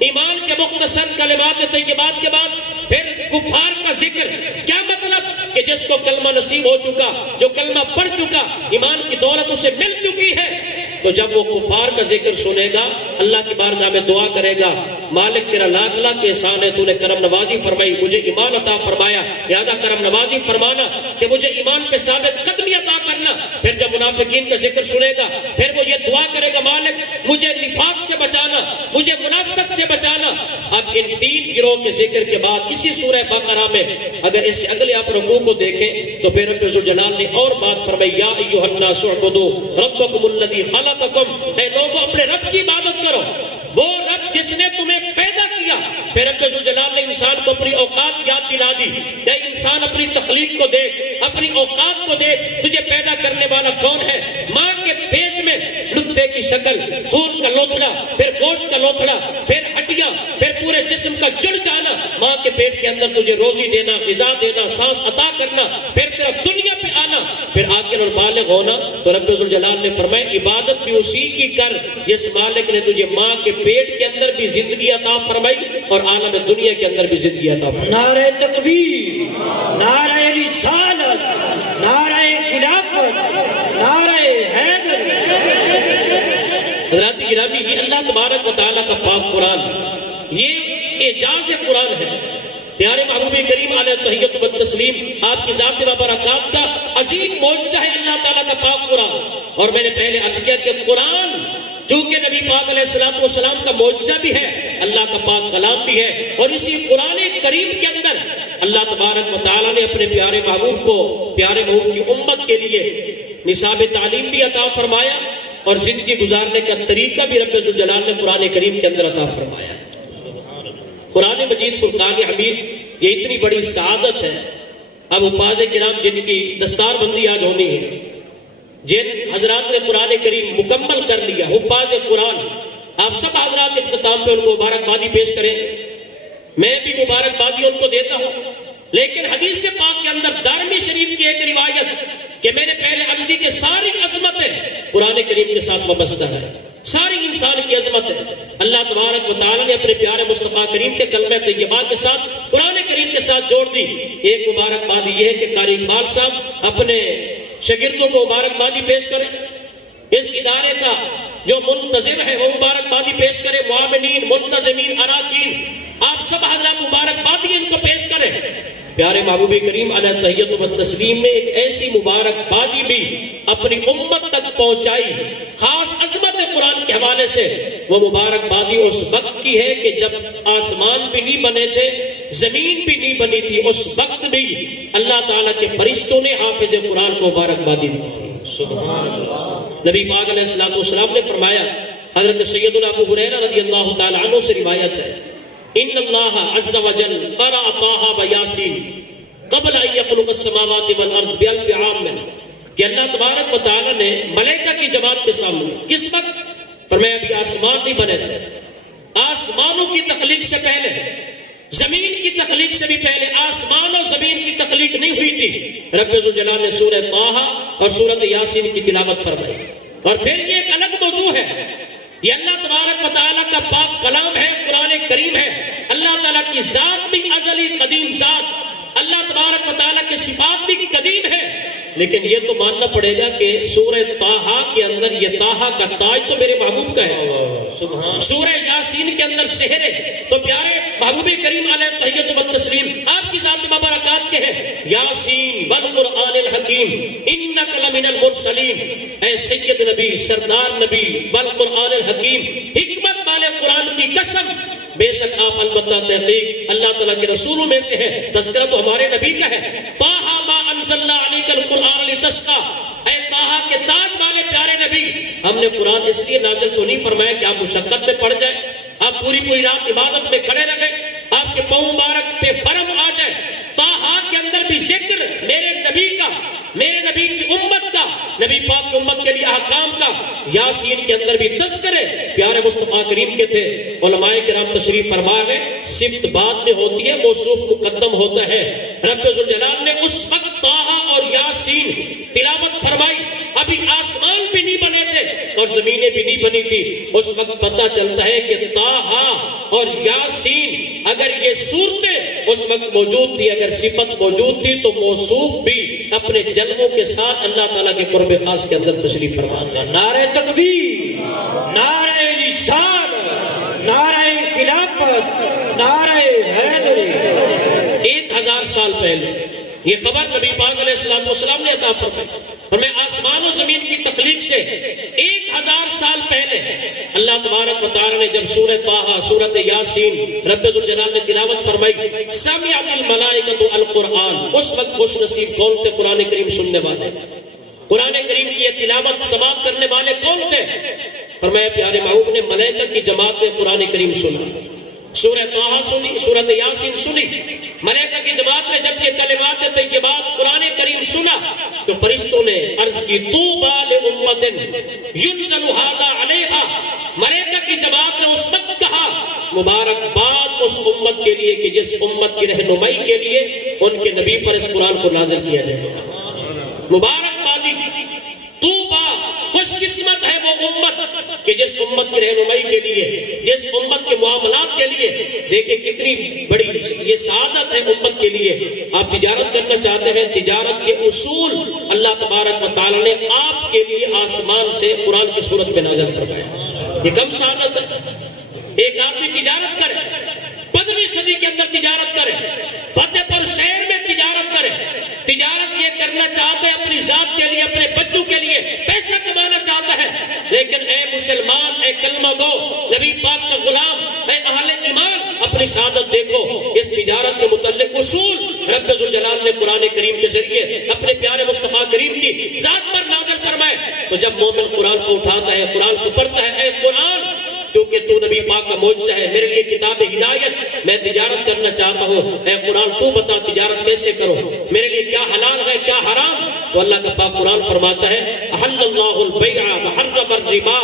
ایمان کے مختصر کلمات طیبات کے بعد پھر کفار کا ذکر. کیا مطلب؟ کہ جس کو کلمہ نصیب ہو چکا، جو کلمہ پڑھ چکا، ایمان کی دولت اسے مل چکی ہے، تو جب وہ کفار کا ذکر سنے گا اللہ کی بارگاہ میں دعا کرے گا، مالک تیرا لاکھ لاکھ احسان ہے، تو نے کرم نوازی فرمائی، مجھے ایمان عطا فرمایا، لہذا کرم نوازی فرمانا کہ مجھے ایمان پہ ثابت قدمی عطا کرنا. پھر جب منافقین کا ذکر سنے گا پھر وہ یہ دعا کرے گا، مالک مجھے نفاق سے بچانا، مجھے منافقت سے بچانا. اب ان تین گروہ کے ذکر کے بعد اسی سورہ بقرہ میں اگر اس سے اگلے آپ رکوع کو دیکھیں تو پھر رب ذوالجلال نے اور بات فرمائی، یا ایھا الناس اعبدوا ربکم الذی خلقکم، اے لوگوں اپنے رب کی عبادت کرو، وہ رب جس نے تمہیں پیدا کیا. پھر رب ذوالجلال نے انسان کو اپنی اوقات یاد دلا دی. اے انسان اپنی تخلیق کو دیکھ، اپنی اوقات کو دیکھ، تجھے پیدا کرنے والا کون ہے؟ ماں کے پیٹ میں نطفے کی شکل، خون کا لوتھڑا، پھر گوشت کا لوتھڑا، پھر ہڈیاں، پھر پورے جسم کا جڑ جانا، ماں کے پیٹ کے اندر تجھے روزی دینا، غذا دینا، سانس عطا کرنا، پھر تیرا دنیا پہ آنا، پھر عاقل اور بالغ ہونا. تو رب ذوالجلال نے فرمایا عبادت بھی اسی کی کر جس مالک نے تجھے ماں کے پیٹ کے اندر بھی زندگی عطا فرمائی اور عالم دنیا کے اندر بھی زندگی عطا فرمائی. نعرہ تکبیر، نعرہ رسالت، نعرہ خلافت، نعرہ حیدر. حضرات گرامی، یہ اللہ تبارک و تعالیٰ کا پاک قرآن، یہ اعجاز قرآن ہے. پیارے محبوب کریم علیہ التحیۃ والتسلیم، آپ کی ذات و برکات کا عظیم معجزہ ہے اللہ تعالیٰ کا پاک قرآن. اور میں نے پہلے عرض کیا کہ قرآن چونکہ نبی پاک علیہ السلام کا معجزہ بھی ہے، اللہ کا پاک کلام بھی ہے، اور اسی قرآن کریم کے اندر اللہ تبارک و تعالیٰ نے اپنے پیارے محبوب کو، پیارے محبوب کی امت کے لیے نصاب تعلیم بھی عطا فرمایا اور زندگی گزارنے کا طریقہ بھی رب ذوالجلال نے قرآن کریم کے اندر عطا فرمایا. قرآن مجید فرقان حمید یہ اتنی بڑی سعادت ہے. اب حفاظ کرام جن کی دستار بندی آج ہونی ہے، جن حضرات نے قرآن کریم مکمل کر لیا، حفاظ قرآن، آپ سب حضرات اختتام پہ ان کو مبارکبادی پیش کریں. میں بھی مبارکبادی ان کو دیتا ہوں، لیکن حدیث پاک کے اندر دارمی شریف کی ایک روایت کہ میں نے پہلے عرض کی کہ ساری عظمتیں قرآن کریم کے ساتھ وابستہ ہے، ساری انسان کی عظمت ہے. اللہ تبارک و تعالیٰ نے اپنے پیارے مصطفیٰ کریم کے کلمہ طیبہ کے ساتھ قرآن کریم کے ساتھ جوڑ دی. ایک مبارکبادی یہ ہے کہ قاری اقبال صاحب اپنے شاگردوں کو مبارکبادی پیش کریں. اس ادارے کا جو منتظم ہے وہ مبارکبادی پیش کرے، معاونین، منتظمین، اراکین، آپ سب حضرات مبارکبادی ان کو پیش کریں. پیارے محبوب کریم علیہ التحیۃ والتسلیم نے ایک ایسی مبارکبادی بھی اپنی امت تک پہنچائی خاص عظمت قرآن کے حوالے سے. وہ مبارکبادی اس وقت کی ہے کہ جب آسمان بھی نہیں بنے تھے، زمین بھی نہیں بنی تھی، اس وقت بھی اللہ تعالیٰ کے فرشتوں نے حافظ قرآن کو مبارکبادی دی تھی. سبحان اللہ. نبی پاک علیہ السلام نے فرمایا، حضرت سیدنا ابو ہریرہ رضی اللہ تعالیٰ عنہ سے روایت ہے، ان اللہ عز وجل قرأ طٰہٰ و یاسین قبل ان یخلق السماوات والارض بألف عام، کہ اللہ تبارک و تعالیٰ نے ملائکہ کی جماعت کے سامنے کس وقت؟ فرمایا ابھی آسمان نہیں بنے تھے، آسمانوں کی تخلیق سے پہلے، زمین کی تخلیق سے بھی پہلے، آسمان اور زمین کی تخلیق نہیں ہوئی تھی. رب ذوالجلال نے سورہ طٰہٰ اور سورۃ یاسین کی تلاوت فرمائی. اور پھر یہ ایک الگ موضوع ہے، یہ اللہ تبارک و تعالیٰ کا پاک کلام ہے، قرآن کریم ہے. اللہ تعالیٰ کی ذات بھی ازلی قدیم ذات، اللہ تبارک و تعالیٰ کی صفات بھی قدیم ہے. لیکن یہ تو ماننا پڑے گا کہ سورہ طٰہٰ کے اندر یہ طٰہٰ کا تاج تو میرے محبوب کا ہے، سورہ یاسین کے اندر سحر ہے تو پیارے محبوب کریم علیہ التحیۃ والتسلیم آپ کی ذات مبارکات کے ہیں. یاسین والقرآن الحکیم انک لمن المرسلین، اے سید نبی، سردار نبی، والقرآن الحکیم، حکمت والے قرآن کی قسم، بے شک آپ البتہ تحقیق اللہ تعالیٰ کے رسولوں میں سے ہیں. تذکرہ تو ہمارے نبی کا ہے. طٰہٰ ما انزلنا علیک القرآن لتشقیٰ، اے طٰہٰ کے تاج والے پیارے نبی، ہم نے قرآن اس لیے نازل تو نہیں فرمایا کہ آپ مشقت میں پڑ جائیں، آپ پوری پوری رات عبادت میں کھڑے رہیں، آپ کے پاؤں مبارک پہ برم آ جائے. طٰہٰ کے اندر بھی ذکر میرے نبی کا، میرے نبی کی امت کا، نبی پاک کی امت کے لیے احکام کا یاسین کے اندر بھی تذکرے پیارے مصطفیٰ کریم کے تھے. علماء کرام تشریف فرما ہے صفت بعد میں ہوتی ہے موصوف مقدم ہوتا ہے. رب ذوالجلال نے اس وقت طٰہٰ اور یاسین تلاوت فرمائی, ابھی آسمان بھی نہیں بنے تھے اور زمینیں بھی نہیں بنی تھی. اس وقت پتہ چلتا ہے کہ طٰہٰ اور یاسین اگر یہ صورتیں اس وقت موجود تھی, اگر صفت موجود تھی تو موصوف بھی اپنے جلووں کے ساتھ اللہ تعالیٰ کے قرب خاص کے اندر تشریف فرما تھا. نعرہ تکبیر, نعرہ رسالت, نعرہ خلافت, نعرہ حیدری. 1000 سال پہلے یہ خبر نبی پاک علیہ السلام نے عطا فرمائی. اور میں آسمان و زمین کی تخلیق سے 1000 سال پہلے اللہ تبارک و تعالی نے جب سورہ طٰہٰ, سورۃ یاسین رب ذوالجلال نے تلاوت فرمائی, سمعت الملائکۃ القرآن, اس وقت خوش نصیب کون تھے قرآن کریم سننے والے, قرآن کریم کی یہ تلاوت سماعت کرنے والے کون تھے؟ فرمایا پیارے محبوب نے ملائکہ کی جماعت میں قرآن کریم سنا, سورہ طٰہٰ سنی, سورۃ یاسین سنی. ملائکہ کی جماعت نے جب یہ کلمات طیبات قرآن کریم سنا تو فرشتوں نے عرض کی طوبیٰ لأمۃ ینزل ھذا علیہا. ملائکہ کی جماعت نے اس وقت کہا مبارکباد اس امت کے لیے کہ جس امت کی رہنمائی کے لیے ان کے نبی پر اس قرآن کو نازل کیا جائے گا. مبارکبادی طوبیٰ, خوش قسمت ہے وہ امت کہ جس امت کی رہنمائی کے لیے, جس امت کے معاملات کے لیے, دیکھیں کتنی بڑی یہ سعادت ہے امت کے لیے. آپ تجارت کرنا چاہتے ہیں, تجارت کے اصول اللہ تبارک و تعالی نے آپ کے لیے آسمان سے قرآن کی صورت میں نازل فرمایا. یہ کم سعادت ہے. ایک آدمی تجارت کرے, 15ویں صدی کے اندر تجارت کرے, فتح پر شہر میں تجارت کرے, تجارت یہ کرنا چاہتا ہے اپنی ذات کے لیے, اپنے بچوں کے لیے پیسہ کمانا چاہتا ہے. لیکن اے مسلمان, اے کلمہ گو, نبی پاک کا غلام, اے اہل ایمان, اپنی سعادت دیکھو. اس تجارت کے متعلق اصول رب ذوالجلال نے قرآن کریم کے ذریعے اپنے پیارے مصطفیٰ کریم کی ذات پر نازل فرمائے. تو جب مومن قرآن کو اٹھاتا ہے, قرآن کو پڑھتا ہے, اے قرآن کیونکہ تو نبی پاک کا معجزہ ہے, میرے لیے کتاب ہدایت, میں تجارت کرنا چاہتا ہوں, اے قرآن تو بتا تجارت کیسے کرو, میرے لیے کیا حلال ہے کیا حرام. تو اللہ کا پاک قرآن فرماتا ہے احل اللہ البیع وحرم الربا.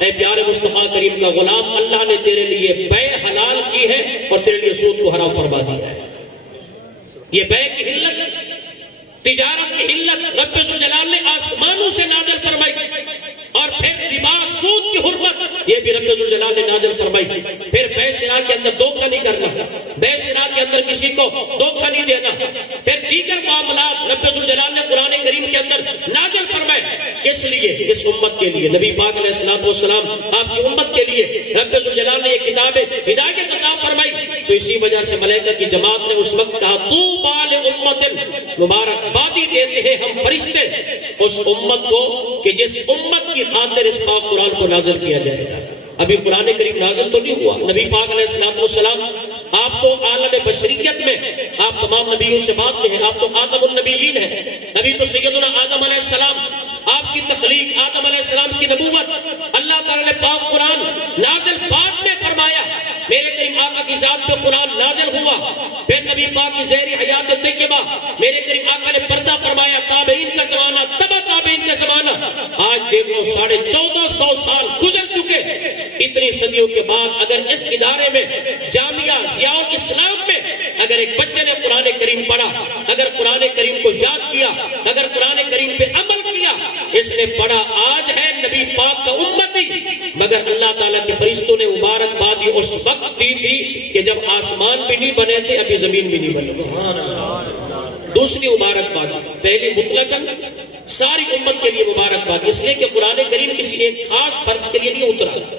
اے پیارے مصطفیٰ کریم کا غلام, اللہ نے تیرے لیے بیع حلال کی ہے اور تیرے لیے سود کو حرام فرما دیا ہے. یہ بیع کی علت, تجارت کی علت رب ذوالجلال نے آسمانوں سے نازل فرمائی. اور پھر ربا, سود کی حرمت, یہ بھی رب ذوالجلال نے نازل فرمائی. پھر بیع شرا کے اندر دھوکہ نہیں کرنا, بیع شرا کے اندر کسی کو دھوکہ نہیں دینا. پھر دیگر معاملات رب ذوالجلال نے قرآن کریم کے اندر نازل فرمائے. کس لیے؟ اس امت کے لیے, نبی پاک علیہ السلام آپ کی امت کے لیے رب ذوالجلال نے یہ کتاب ہدایت عطا فرمائی. تو اسی وجہ سے ملائکہ کی جماعت نے اس وقت کہا طوبیٰ لأمۃ, مبارکبادی دیتے ہیں ہم فرشتے اس امت کو کہ جس امت کی خاطر اس پاک قرآن کو نازل کیا جائے گا. ابھی قرآن کریم نازل تو نہیں ہوا. نبی پاک علیہ السلام آپ تو عالم بشریت میں, آپ تمام نبیوں سے بعد میں ہیں, آپ تو خاتم النبیین ہیں. ابھی تو سیدنا آدم علیہ السلام, آپ کی تخلیق, آدم علیہ السلام کی نبوت اللہ تعالیٰ نے پاک قرآن نازل بعد میں فرمایا. میرے کریم آقا کی ذات پہ قرآن نازل ہوا. پھر نبی پاک کی زہری حیات طیبہ میرے کریم آقا نے پردہ فرمایا. تابعین کا زمانہ, تبع تابعین کا زمانہ, آج دیکھو 1450 سال گزر چکے. اتنی صدیوں کے بعد اگر اس ادارے میں, جامعہ ضیاء الاسلام میں, اگر ایک بچے نے قرآن کریم پڑھا, اگر قرآن کریم کو یاد کیا, اگر قرآن کریم پہ عمل کیا, اس نے پڑھا, آج ہے نبی پاک کا امتی. مگر اللہ تعالیٰ کے فرشتوں نے مبارکبادی اس وقت دی تھی کہ جب آسمان بھی نہیں بنے تھے, ابھی زمین بھی نہیں بنے. دوسری مبارکباد, پہلی مطلقاً ساری امت کے لیے مبارکباد, اس لیے کہ قرآن کریم کسی ایک خاص فرد کے لیے نہیں اترا.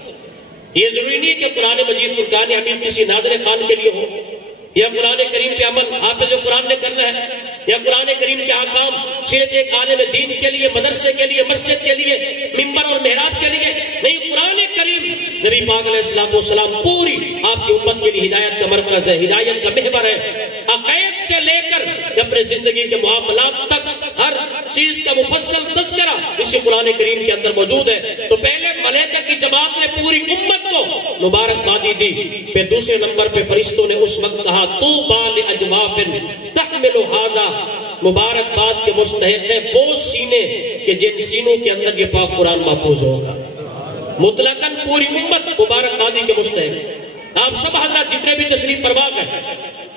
یہ ضروری نہیں کہ قرآن مجید فرقان حمید کسی ناظر خان کے لیے ہو, یا قرآن کریم پہ عمل حافظ قرآن نے کرنا ہے, یا قرآن کریم کے احکام صرف ایک عالم دین کے لیے, مدرسے کے لیے, مسجد کے لیے, ممبر اور محراب کے لیے نہیں. قرآن کریم نبی پاک علیہ السلام پوری آپ کی امت کے لیے ہدایت کا مرکز ہے, ہدایت کا محور ہے. عقائد سے لے کر اپنے زندگی کے معاملات تک ہر چیز کا مفصل تذکرہ اسی قرآن کریم کے اندر موجود ہے. تو پہلے ملائکہ کی جماعت نے پوری امت کو مبارکبادی دی. پھر دوسرے نمبر پہ فرشتوں نے اس وقت کہا طوبیٰ لأجواف تحمل ھذا, مبارکباد کے مستحق ہے وہ سینے کہ جن سینوں کے اندر یہ پاک قرآن محفوظ ہوگا. مطلقاً پوری امت مبارکبادی کے مستحق ہے. آپ سب حضرات جتنے بھی تشریف فرما ہیں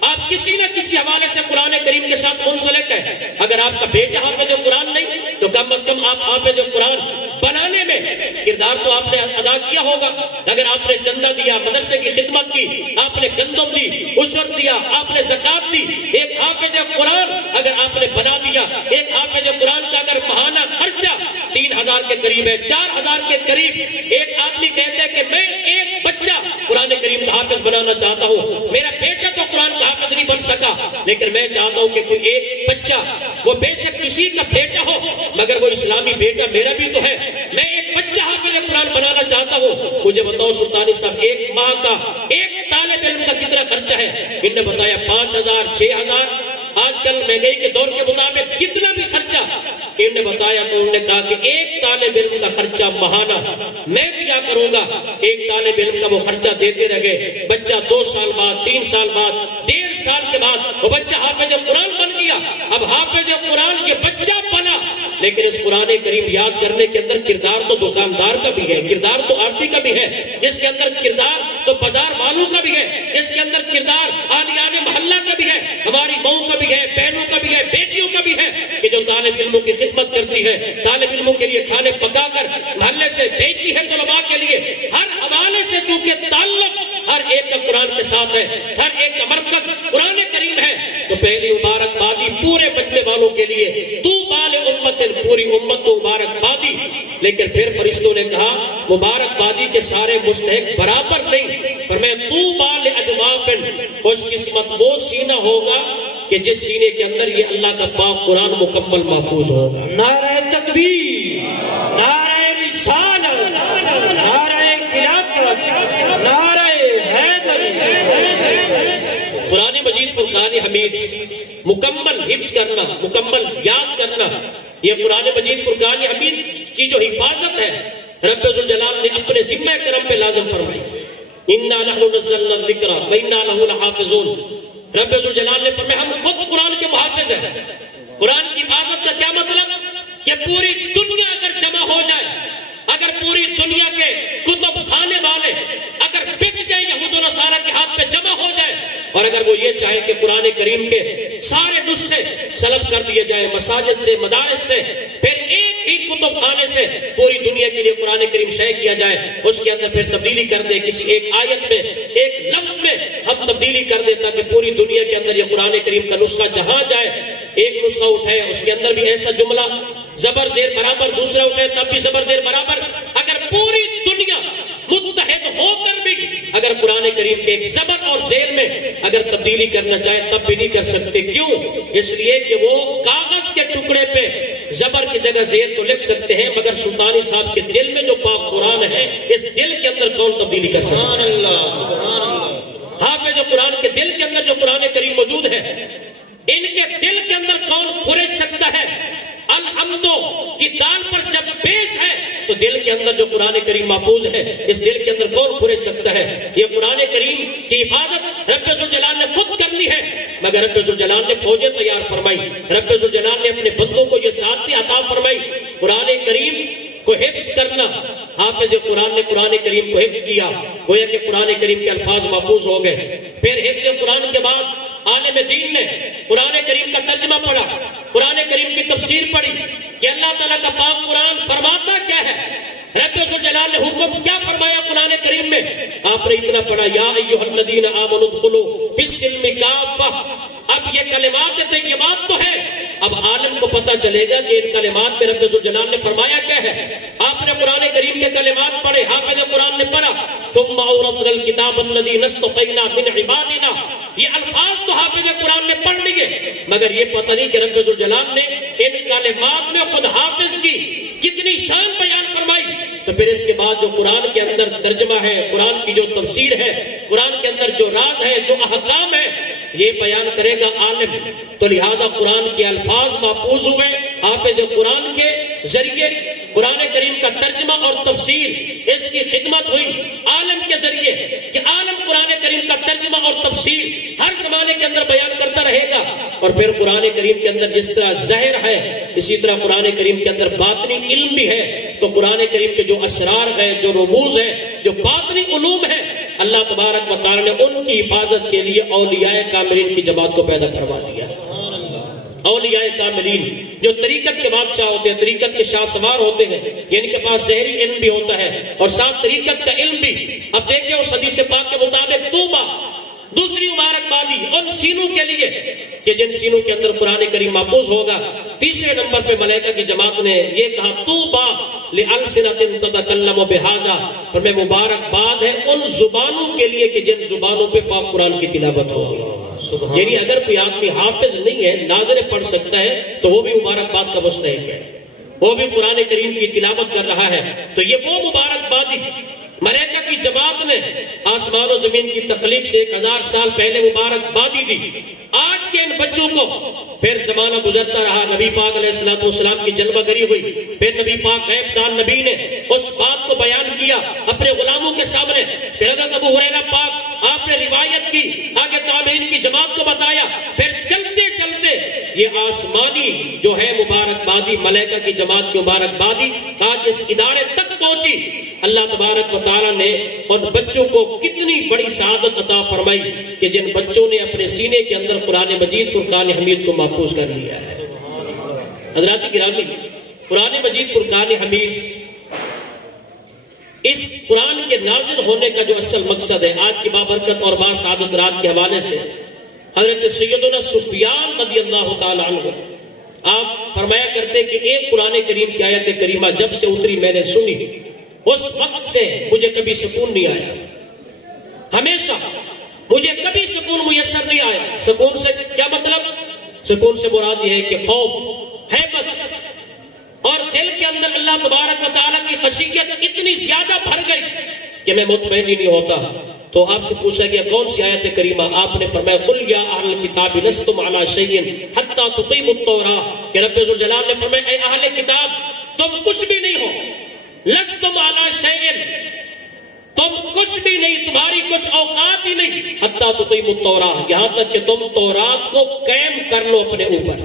آپ کسی نہ کسی حوالے سے قرآن کریم کے ساتھ منسلک ہے. اگر آپ کا بیٹا حافظ قرآن نہیں تو کم از کم آپ حافظ قرآن بنانے میں کردار تو آپ نے ادا کیا ہوگا. اگر آپ نے چندہ دیا، مدرسے کی خدمت کی، آپ نے گندم دی، عشر دیا، آپ نے زکات دی، ایک حافظ قرآن اگر آپ نے بنا دیا، ایک حافظ قرآن کا اگر ماہانہ خرچہ 3000 کے قریب ہے، 4000 کے قریب، ایک آدمی کہتا ہے کہ میں ایک بچہ قرآن کریم کا حافظ بنانا چاہتا ہوں. میرا بیٹا تو قرآن کا حافظ نہیں بن سکا لیکن میں چاہتا ہوں کہ کوئی ایک بچہ، وہ بے شک کسی کا بیٹا ہو مگر وہ اسلامی بیٹا میرا بھی تو ہے، میں ایک بچہ حافظ قرآن بنانا چاہتا ہوں. مجھے بتاؤ سلطانی صاحب ایک ماہ کا ایک طالب علم کا کتنا خرچہ ہے؟ ان نے بتایا 5000 6000. آج کل مہنگائی کے دور کے مطابق جتنا بھی خرچہ ان نے بتایا تو انہوں نے کہا کہ ایک طالب علم کا خرچہ ماہانہ میں کیا کروں گا. ایک طالب علم کا وہ خرچہ دیتے رہے، بچہ 2 سال بعد 3 سال بعد 1.5 سال کے بعد وہ بچہ حافظ قرآن بن گیا. اب حافظ قرآن یہ بچہ بنا لیکن اس قرآن کریم یاد کرنے کے اندر کردار تو دکاندار کا بھی ہے، کردار تو آرتی کا بھی ہے، اس کے اندر کردار تو بازار والوں کا بھی ہے، اس کے اندر کردار آلیان محلہ کا بھی ہے، ہماری ماؤں کا بھی ہے، بہنوں کا بھی ہے، بیٹیوں کا بھی ہے کہ جو طالب علموں کی خدمت کرتی ہے، طالب علموں کے لیے کھانے پکا کر محلے سے بھیجتی ہے طلباء کے لیے. ہر حوالے سے چونکہ تعلق ہر ایک کا قرآن کے ساتھ ہے، ہر ایک کا مرکز قرآن کریم ہے. تو پہلی مبارکبادی پورے مجمع والوں کے لیے تو بال امت، پوری امت تو مبارکبادی. لیکن پھر فرشتوں نے کہا مبارکبادی کے سارے مستحق برابر نہیں، پر میں تو بال اجواف، خوش قسمت وہ سینہ ہوگا کہ جس سینے کے اندر یہ اللہ کا پاک قرآن مکمل محفوظ ہوگا. نعرہ تکبیر، نعرہ رسالت، نعرہ خلافت، نعرہ حیدری. قرآن مجید فرقان حمید مکمل حفظ کرنا، مکمل یاد کرنا، یہ قرآن مجید فرقان حمید کی جو حفاظت ہے رب ذوالجلال نے اپنے ذمہ کرم پہ لازم فرمائی. اِنَّا نَحْنُ نَزَّلْنَا الذِّكْرَ وَإِنَّا لَهُ لَحَافِظُونَ. رب ذوالجلال نے فرمایا ہم خود قرآن کے محافظ ہیں. قرآن کی حفاظت کا کیا مطلب کہ پوری دنیا اگر جمع ہو جائے، اگر پوری دنیا کے کتب خانے والے اگر بک جائے یہود و نصارہ کے ہاتھ پہ جمع ہو جائے، اور اگر وہ یہ چاہے کہ قرآن کریم کے سارے نسخے سلب کر دیے جائیں مساجد سے، مدارس سے، پھر ایک ہی کتب خانے سے پوری دنیا کے لیے قرآن کریم شائع کیا جائے، اس کے اندر پھر تبدیلی کر دے، کسی ایک آیت میں ایک لفظ میں ہم تبدیلی کر دے تاکہ پوری دنیا کے اندر یہ قرآن کریم کا نسخہ جہاں جائے ایک نسخہ اٹھائے، اس کے اندر بھی ایسا جملہ زبر زیر برابر، دوسرا اٹھائے تب بھی زبر زیر برابر. اگر پوری دنیا متحد ہو کر بھی اگر قرآن کریم کے ایک زبر اور زیر میں اگر تبدیلی کرنا چاہے تب بھی نہیں کر سکتے. کیوں؟ اس لیے کہ وہ کاغذ کے ٹکڑے پہ زبر کی جگہ زیر تو لکھ سکتے ہیں مگر سلطانی صاحب کے دل میں جو پاک قرآن ہے اس دل کے اندر کون تبدیلی کر سکتا ہے؟ سبحان اللہ، سبحان اللہ. حافظ قرآن کے دل کے اندر جو قرآن کریم موجود ہے ان کے دل کے اندر کون کھرچ سکتا ہے؟ الحمدو کی دال پر جب پیش ہے تو دل کے اندر جو قرآن کریم محفوظ ہے اس دل کے اندر کون کھرچ سکتا ہے؟ یہ قرآن کریم کی حفاظت رب ذوالجلال نے خود کرنی ہے مگر رب ذوالجلال نے فوجیں تیار فرمائی، رب ذوالجلال نے اپنے بندوں کو یہ ساتھی عطا فرمائی. قرآن کریم کو حفظ کرنا، حافظ قرآن نے قرآن کریم کو حفظ کیا، گویا کہ قرآن کریم کے الفاظ محفوظ ہو گئے. پھر حفظ قرآن کے بعد عالم دین نے قرآن کریم کا ترجمہ پڑھا، قرآن کریم کی تفسیر پڑھی کہ اللہ تعالیٰ کا پاک قرآن فرماتا کیا ہے، رب ذوالجلال نے حکم کیا فرمایا قرآن کریم میں. آپ نے اتنا پڑھا یا ایھا الذین آمنوا ادخلوا فی السلم کافہ. اب یہ کلمات طیبات تو ہے، اب عالم کو پتہ چلے گا کہ ان کلمات میں رب ذوالجلال نے فرمایا کیا ہے. آپ نے قرآن کریم کے کلمات پڑھے، حافظ قرآن نے پڑھا ثم اورثنا الکتاب الذی اصطفینا من عبادنا. یہ الفاظ تو حافظ قرآن نے پڑھ لیے مگر یہ پتہ نہیں کہ رب ذوالجلال نے ان کلمات میں خود حافظ کی کتنی شان بیان فرمائی. تو پھر اس کے بعد جو قرآن کے اندر ترجمہ ہے، قرآن کی جو تفسیر ہے، قرآن کے اندر جو راز ہے، جو احکام ہے، یہ بیان کرے گا عالم. تو لہذا قرآن کے الفاظ محفوظ ہوئے حافظ قرآن کے ذریعے، قرآن کریم کا ترجمہ اور تفسیر اس کی خدمت ہوئی عالم کے ذریعے کہ عالم قرآن کریم کا ترجمہ اور تفسیر ہر زمانے کے اندر بیان کرتا رہے گا. اور پھر قرآن کریم کے اندر جس طرح ظاہر ہے اسی طرح قرآن کریم کے اندر باطنی علم بھی ہے. تو قرآن کریم کے جو اسرار ہیں، جو رموز ہیں، جو باطنی علوم ہیں، اللہ تبارک و تعالی نے ان کی حفاظت کے لیے اولیاء کاملین کی جماعت کو پیدا کروا دیا. اولیاء کاملین جو طریقت کے بادشاہ ہوتے ہیں، طریقت کے شاہ سوار ہوتے ہیں، یعنی کہ پاس ظاہری علم بھی ہوتا ہے اور ساتھ طریقت کا علم بھی. اب دیکھیں اس حدیث پاک کے مطابق طوبہ، دوسری مبارکبادی ان سینوں کے لیے کہ جن سینوں کے اندر قرآن کریم محفوظ ہوگا. تیسرے نمبر پہ ملائکہ کی جماعت نے یہ کہا طوبہ لألسنۃ تتکلم بہذا، فرمائے مبارکباد ہے ان زبانوں کے لیے کہ جن زبانوں پہ پاک قرآن کی تلاوت ہوگی. یعنی اگر کوئی آدمی حافظ نہیں ہے، ناظر پڑھ سکتا ہے، تو وہ بھی مبارکباد کا مستحق ہے، وہ بھی قرآن کریم کی تلاوت کر رہا ہے. تو یہ وہ مبارکبادی ملائکہ کی جماعت نے آسمان و زمین کی تخلیق سے 1000 سال پہلے مبارکبادی دی. آج کے ان بچوں کو پھر زمانہ گزرتا رہا، نبی پاک علیہ السلام کی جلوہ گری ہوئی، پھر نبی پاک غیب دان نبی نے اس بات کو بیان کیا اپنے غلاموں کے سامنے. پھر حضرت ابو ہریرہ پاک آپ نے روایت کی، آگے تابعین کی جماعت کو بتایا. پھر چلتے چلتے یہ آسمانی جو ہے مبارکبادی ملائکہ کی جماعت کی مبارکبادی آج اس ادارے تک پہنچی. اللہ تبارک و تعالیٰ نے ان بچوں کو کتنی بڑی سعادت عطا فرمائی کہ جن بچوں نے اپنے سینے کے اندر قرآن مجید فرقان حمید کو محفوظ کر لیا ہے. حضرات گرامی، قرآن مجید فرقان حمید اس قرآن کے نازل ہونے کا جو اصل مقصد ہے، آج کی بابرکت اور باسعادت رات کے حوالے سے حضرت سیدنا سفیان رضی اللہ تعالی عنہ آپ فرمایا کرتے کہ ایک قرآن کریم کی آیت کریمہ جب سے اتری میں نے سنی، اس وقت سے مجھے کبھی سکون نہیں آیا. ہمیشہ مجھے کبھی سکون میسر نہیں آیا. سکون سے کیا مطلب؟ سکون سے مراد یہ ہے کہ خوف، ہیبت اور دل کے اندر اللہ تبارک و تعالیٰ کی خشیت اتنی زیادہ بھر گئی کہ میں مطمئن ہی نہیں ہوتا. تو آپ سے پوچھا گیا کون سی آیت کریمہ؟ آپ نے فرمایا قل یا اہل الکتاب لستم علی شیء حتی تقیموا التوراۃ، کہ رب ذوالجلال نے فرمایا اے اہل کتاب تم کچھ بھی نہیں ہو، لستم علی شیء، تم کچھ بھی نہیں، تمہاری کچھ اوقات ہی نہیں، حتی تقیموا التوراۃ، یہاں تک کہ تم تورات کو قائم کر لو اپنے اوپر.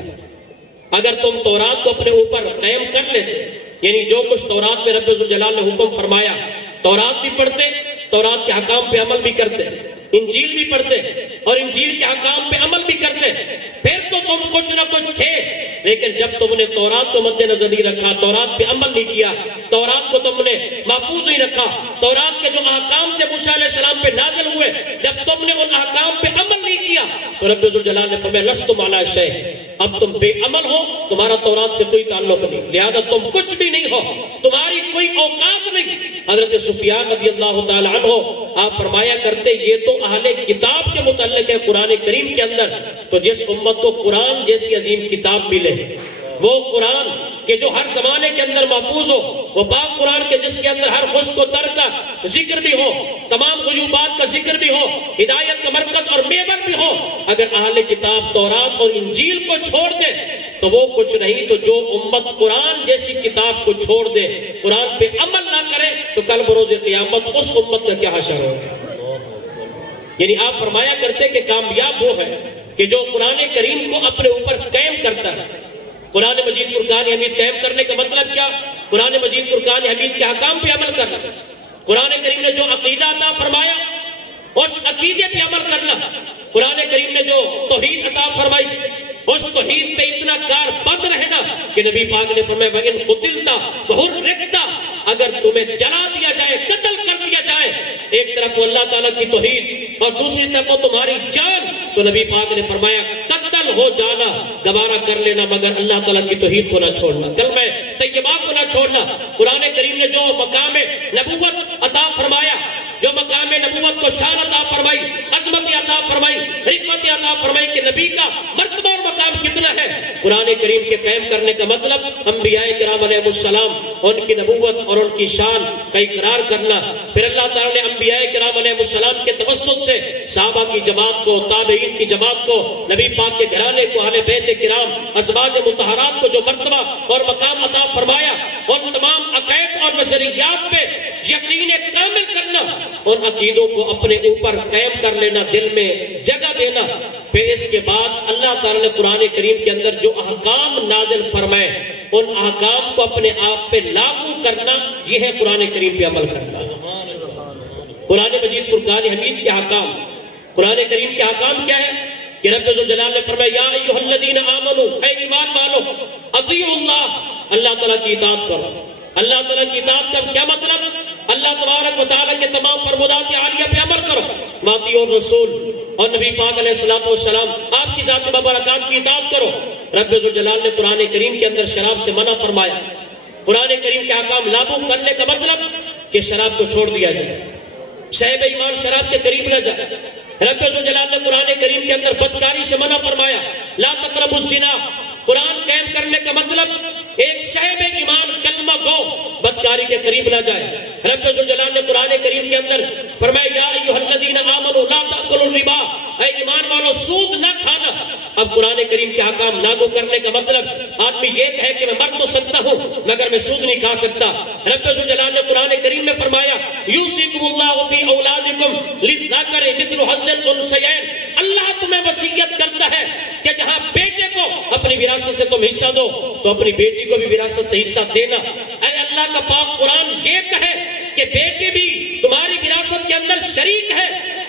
اگر تم تورات کو اپنے اوپر قائم کر لیتے، یعنی جو کچھ تورات میں رب ذوالجلال نے حکم فرمایا، تورات بھی پڑھتے، تورات کے حکام پہ عمل بھی کرتے، انجیل بھی پڑھتے اور انجیل کے حکام پہ عمل بھی کرتے، پھر تو تم کچھ نہ کچھ تھے. لیکن جب تم نے تورات کو مد نظر نہیں رکھا، تورات پہ عمل نہیں کیا، تورات کو تم نے محفوظ نہیں رکھا، تورات کے جو احکام تھے موسیٰ علیہ السلام پہ نازل ہوئے، جب تم نے ان احکام پہ عمل نہیں کیا تو رب ذوالجلال نے فرمایا لستم علی شیء، اب تم بے عمل ہو، تمہارا تورات سے کوئی تعلق نہیں، لہذا تم کچھ بھی نہیں ہو، تمہاری کوئی اوقات نہیں. حضرت سفیان رضی اللہ تعالی عنہ آپ فرمایا کرتے یہ تو اہل کتاب کے متعلق ہے قرآن کریم کے اندر. تو جس امت کو قرآن جیسی عظیم کتاب ملے، وہ قرآن کہ جو ہر زمانے کے اندر محفوظ ہو، وہ پاک قرآن کے جس کے اندر ہر خشک و تر کا ذکر بھی ہو، تمام غیوبات کا ذکر بھی ہو، ہدایت کا مرکز اور محور بھی ہو، اگر اہل کتاب تورات اور انجیل کو چھوڑ دے تو وہ کچھ نہیں. تو جو امت قرآن جیسی کتاب کو چھوڑ دے، قرآن پہ عمل نہ کرے، تو کل بروز قیامت اس امت کا کیا حشر ہوگا. یعنی آپ فرمایا کرتے کہ کامیاب وہ ہے کہ جو قرآن کریم کو اپنے اوپر قائم کرتا ہے. قرآن مجید فرقان حمید قائم کرنے کا مطلب کیا؟ قرآن مجید فرقان حمید کے حکام پہ عمل کرنا، قرآن کریم نے جو عقیدہ عطا فرمایا اس عقیدے پہ عمل کرنا، قرآن کریم نے جو توحید عطا فرمائی اس توحید پہ اتنا کار بند رہنا کہ نبی پاک نے فرمایا وَإِن قُتِلْتَ وَحُرِّقْتَ، اگر تمہیں جلا دیا جائے، قتل کر دیا جائے، ایک طرف وہ اللہ تعالیٰ کی توحید اور دوسری طرف وہ تمہاری جان، تو نبی پاک نے فرمایا قتل ہو جانا گوارا کر لینا مگر اللہ تعالیٰ کی توحید کو نہ چھوڑنا، کلمہ طیبہ کو نہ چھوڑنا. قرآن کریم نے جو مقام نبوت عطا فرمایا، جو مقام نبوت کو شان عطا فرمائی، عظمت عطا فرمائی، حکمت عطا فرمائی کہ نبی کا مرتبہ اور مقام کتنا ہے. قرآن کریم کے قائم کرنے کا مطلب انبیاء کرام علیہ السلام ان کی نبوت اور ان کی شان کا اقرار کرنا. پھر اللہ تعالیٰ نے انبیاء کرام علیہ السلام کے توسط سے صحابہ کی جماعت کو، تابعین کی جماعت کو، نبی پاک کے گھرانے کو، اہل بیت کرام، ازواج مطہرات کو جو مرتبہ اور مقام عطا فرمایا، ان تمام عقائد اور نظریات پہ یقین کامل کرنا ان عقیدوں کو اپنے اوپر قائم کر لینا، دل میں جگہ دینا. پھر اس کے بعد اللہ تعالیٰ نے قرآن کریم کے اندر جو احکام نازل فرمائے ان احکام کو اپنے آپ پہ لاگو کرنا، یہ ہے قرآن کریم پہ عمل کرنا. قرآن مجید فرقان حمید کے احکام، قرآن کریم کے احکام کیا ہے کہ رب ذوالجلال نے فرمایا یا ایھا الذین آمنوا، اے ایمان والو، اطیعوا اللہ، اللہ تعالیٰ کی اطاعت کرو. اللہ تعالیٰ کی اطاعت کا کیا مطلب؟ اللہ تبارک و تعالیٰ کے تمام فرمودات عالیہ پہ عمل کرو. واطیعوا الرسول، اور نبی پاک علیہ الصلوۃ والسلام آپ کی ذات مبارکات کی اطاعت کرو. رب ذوالجلال نے قرآن کریم کے اندر شراب سے منع فرمایا. قرآن کریم کے احکام لاگو کرنے کا مطلب کہ شراب کو چھوڑ دیا جائے، صاحب ایمان شراب کے قریب نہ جائے. رب ذوالجلال نے قرآن کریم کے اندر بدکاری سے منع فرمایا، لا تقربوا الزنا. قرآن قائم کرنے کا مطلب ایک صاحب ایمان کلمہ گو بدکاری کے قریب نہ جائے. رب ذوالجلال نے قرآن کریم کے اندر فرمایا یا ایھا الذین آمنوا لا تأکلوا الربا، اے ایمان والو سود نہ کھانا. اب قرآن کریم کے احکام لاگو کرنے کا مطلب آدمی یہ کہے کہ میں مر تو سکتا ہوں مگر میں سود نہیں کھا سکتا. رب ذوالجلال نے قرآن کریم میں فرمایا یوصیکم اللہ فی اولادکم للذکر مثل حظ الانثیین. اللہ تمہیں وصیت کرتا ہے کہ جہاں بیٹے کو اپنی وراثت سے تم حصہ دو تو اپنی بیٹی کو بھی وراثت سے حصہ دینا. اے اللہ کا پاک قرآن یہ کہے کہ بیٹے بھی تمہاری وراثت کے اندر شریک ہے،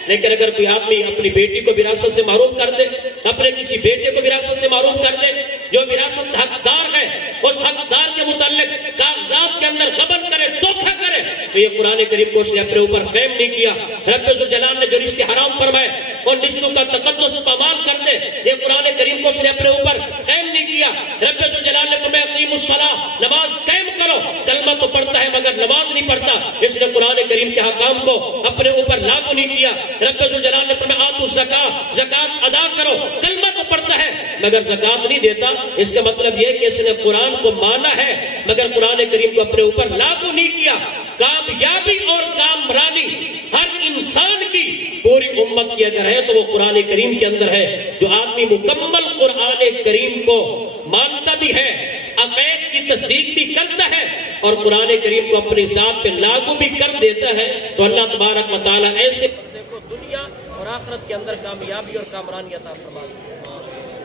لیکن اگر کوئی آدمی اپنی بیٹی کو وراثت سے محروم کر دے، اپنے کسی بیٹے کو وراثت سے محروم کر دے، جو وراثت حقدار ہے اس حقدار کے متعلق کاغذات کے اندر غبن کرے، دھوکہ کرے، تو یہ قرآن کریم کو اس نے اپنے اوپر قائم نہیں کیا. رب ذوالجلال نے جو رشتے حرام فرمائے اور رشتوں کا تقدس پامال کر دے، یہ قرآن کریم کو اس نے اپنے اوپر قائم نہیں کیا. رب ذوالجلال نے فرمایا اقیموا الصلاۃ، نماز قائم کرو. کلمہ تو پڑھتا ہے مگر نماز نہیں پڑھتا، اس نے قرآن کریم کے احکام کو اپنے اوپر لاگو نہیں کیا. رب ذوالجلال نے فرمایا آتوا الزکاۃ، زکات ادا کرو. کلمہ تو پڑھتا ہے مگر زکات نہیں دیتا. اس کا مطلب یہ کہ اس نے قرآن کو مانا ہے مگر قرآن کریم کو اپنے اوپر لاگو نہیں کیا. کامیابی اور کامرانی ہر انسان کی پوری امت کی اگر ہے تو وہ قرآن کریم کے اندر ہے. جو آدمی مکمل قرآن کریم کو مانتا بھی ہے، عقائد کی تصدیق بھی کرتا ہے اور قرآن کریم کو اپنی ذات پہ لاگو بھی کر دیتا ہے، تو اللہ تبارک و تعالیٰ ایسے دنیا اور آخرت کے اندر کامیابی اور کامرانی عطا فرما دے.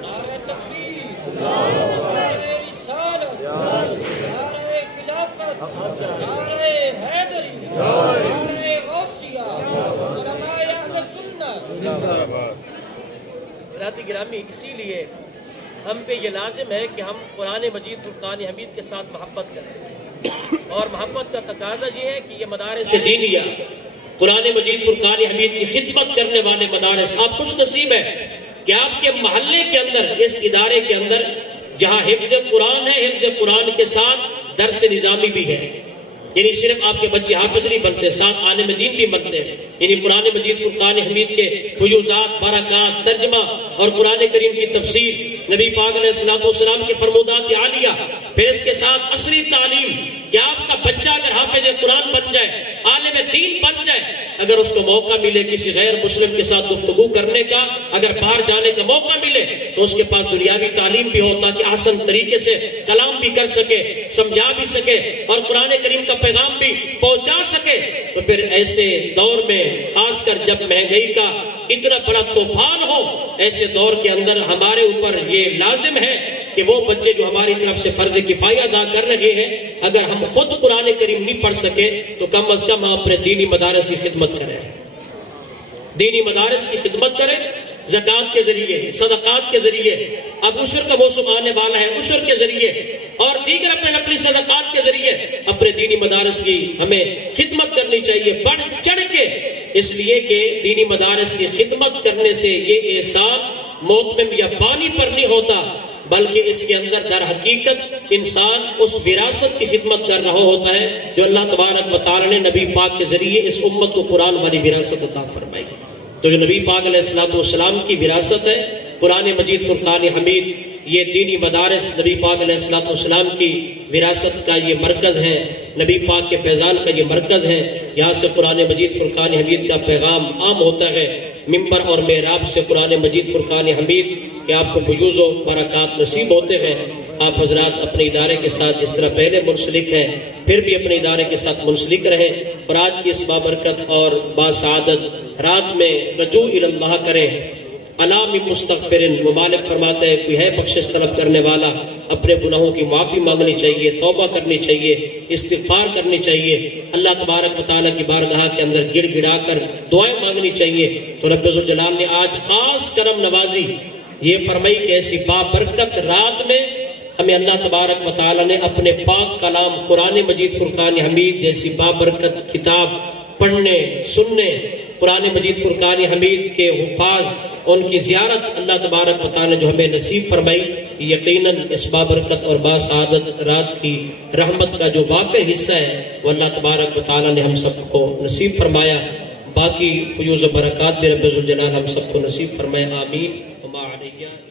نعرہ تکبیر، نعرہ رسالت، نعرہ خلافت، نعرہ حیدری، نعرہ غوثیہ، علماء اہل سنت. حضرات گرامی، اسی لیے ہم پہ یہ لازم ہے کہ ہم قرآن مجید فرقان حمید کے ساتھ محبت کریں، اور محبت کا تقاضا یہ ہے کہ یہ مدارس دینیہ قرآن مجید فرقان حمید کی خدمت کرنے والے مدارس، آپ خوش نصیب ہیں کہ آپ کے محلے کے اندر، اس ادارے کے اندر جہاں حفظ قرآن ہے، حفظ قرآن کے ساتھ درس نظامی بھی ہے. یعنی صرف آپ کے بچے حافظ نہیں بنتے، ساتھ عالم دین بھی بنتے ہیں. یعنی قرآن مجید فرقان حمید کے فیوزات، برکات، ترجمہ اور قرآن کریم کی تفسیر، نبی پاک علیہ الصلوۃ والسلام کی فرمودات عالیہ، پھر اس کے ساتھ عصری تعلیم کہ آپ کا بچہ اگر حافظ قرآن بن جائے، عالم دین بن جائے، اگر اس کو موقع ملے کسی غیر مسلم کے ساتھ گفتگو کرنے کا، اگر باہر جانے کا موقع ملے تو اس کے پاس دنیاوی تعلیم بھی ہو تاکہ آسان طریقے سے کلام بھی کر سکے، سمجھا بھی سکے اور قرآن کریم کا پیغام بھی پہنچا سکے. تو پھر ایسے دور میں، خاص کر جب مہنگائی کا اتنا بڑا طوفان ہو، ایسے دور کے اندر ہمارے اوپر یہ لازم ہے کہ وہ بچے جو ہماری طرف سے فرض کفایہ ادا کر رہے ہیں، اگر ہم خود قرآن کریم نہیں پڑھ سکے تو کم از کم ہم اپنے دینی مدارس کی خدمت کریں. دینی مدارس کی خدمت کریں، زکوٰۃ کے ذریعے، صدقات کے ذریعے. اب عشر کا موسم آنے والا ہے، عشر کے ذریعے اور دیگر اپنے نفلی صدقات کے ذریعے اپنے دینی مدارس کی ہمیں خدمت کرنی چاہیے، بڑھ چڑھ کے. اس لیے کہ دینی مدارس کی خدمت کرنے سے یہ احسان موتمم یا بانی پر نہیں ہوتا، بلکہ اس کے اندر در حقیقت انسان اس وراثت کی خدمت کر رہا ہوتا ہے جو اللہ تبارک و تعالی نے نبی پاک کے ذریعے اس امت کو قرآن والی وراثت عطا فرمائی. تو جو نبی پاک علیہ الصلوۃ والسلام کی وراثت ہے قرآن مجید فرقان حمید، یہ دینی مدارس نبی پاک علیہ الصلوۃ والسلام کی وراثت کا یہ مرکز ہے، نبی پاک کے فیضان کا یہ مرکز ہے. یہاں سے قرآن مجید فرقان حمید کا پیغام عام ہوتا ہے. ممبر اور محراب سے قرآن مجید فرقان حمید کہ آپ کو فیوز و برکات نصیب ہوتے ہیں. آپ حضرات اپنے ادارے کے ساتھ جس طرح پہلے منسلک ہیں پھر بھی اپنے ادارے کے ساتھ منسلک رہیں اور آج کی اس بابرکت اور باسعادت رات میں رجوع اللہ کریں۔ علام مستغفر، ممالک فرماتے ہیں کوئی ہے بخشش طلب کرنے والا، اپنے گناہوں کی معافی مانگنی چاہیے، توبہ کرنی چاہیے، استغفار کرنی چاہیے، اللہ تبارک و تعالیٰ کی بارگاہ کے اندر گڑ گڑا کر دعائیں مانگنی چاہیے۔ تو رب ذوالجلال نے آج خاص کرم نوازی یہ فرمائی کہ ایسی بابرکت رات میں ہمیں اللہ تبارک و تعالیٰ نے اپنے پاک کلام قرآن مجید فرقان حمید جیسی بابرکت کتاب پڑھنے سننے، قرآن مجید فرقان حمید کے حفاظ ان کی زیارت اللہ تبارک و تعالیٰ جو ہمیں نصیب فرمائی، یقیناً اس بابرکت اور باسعادت رات کی رحمت کا جو وافر حصہ ہے وہ اللہ تبارک و تعالیٰ نے ہم سب کو نصیب فرمایا۔ باقی فیوز و برکات بھی رب ذوالجلال ہم سب کو نصیب فرمائے، آمین وما علیہ۔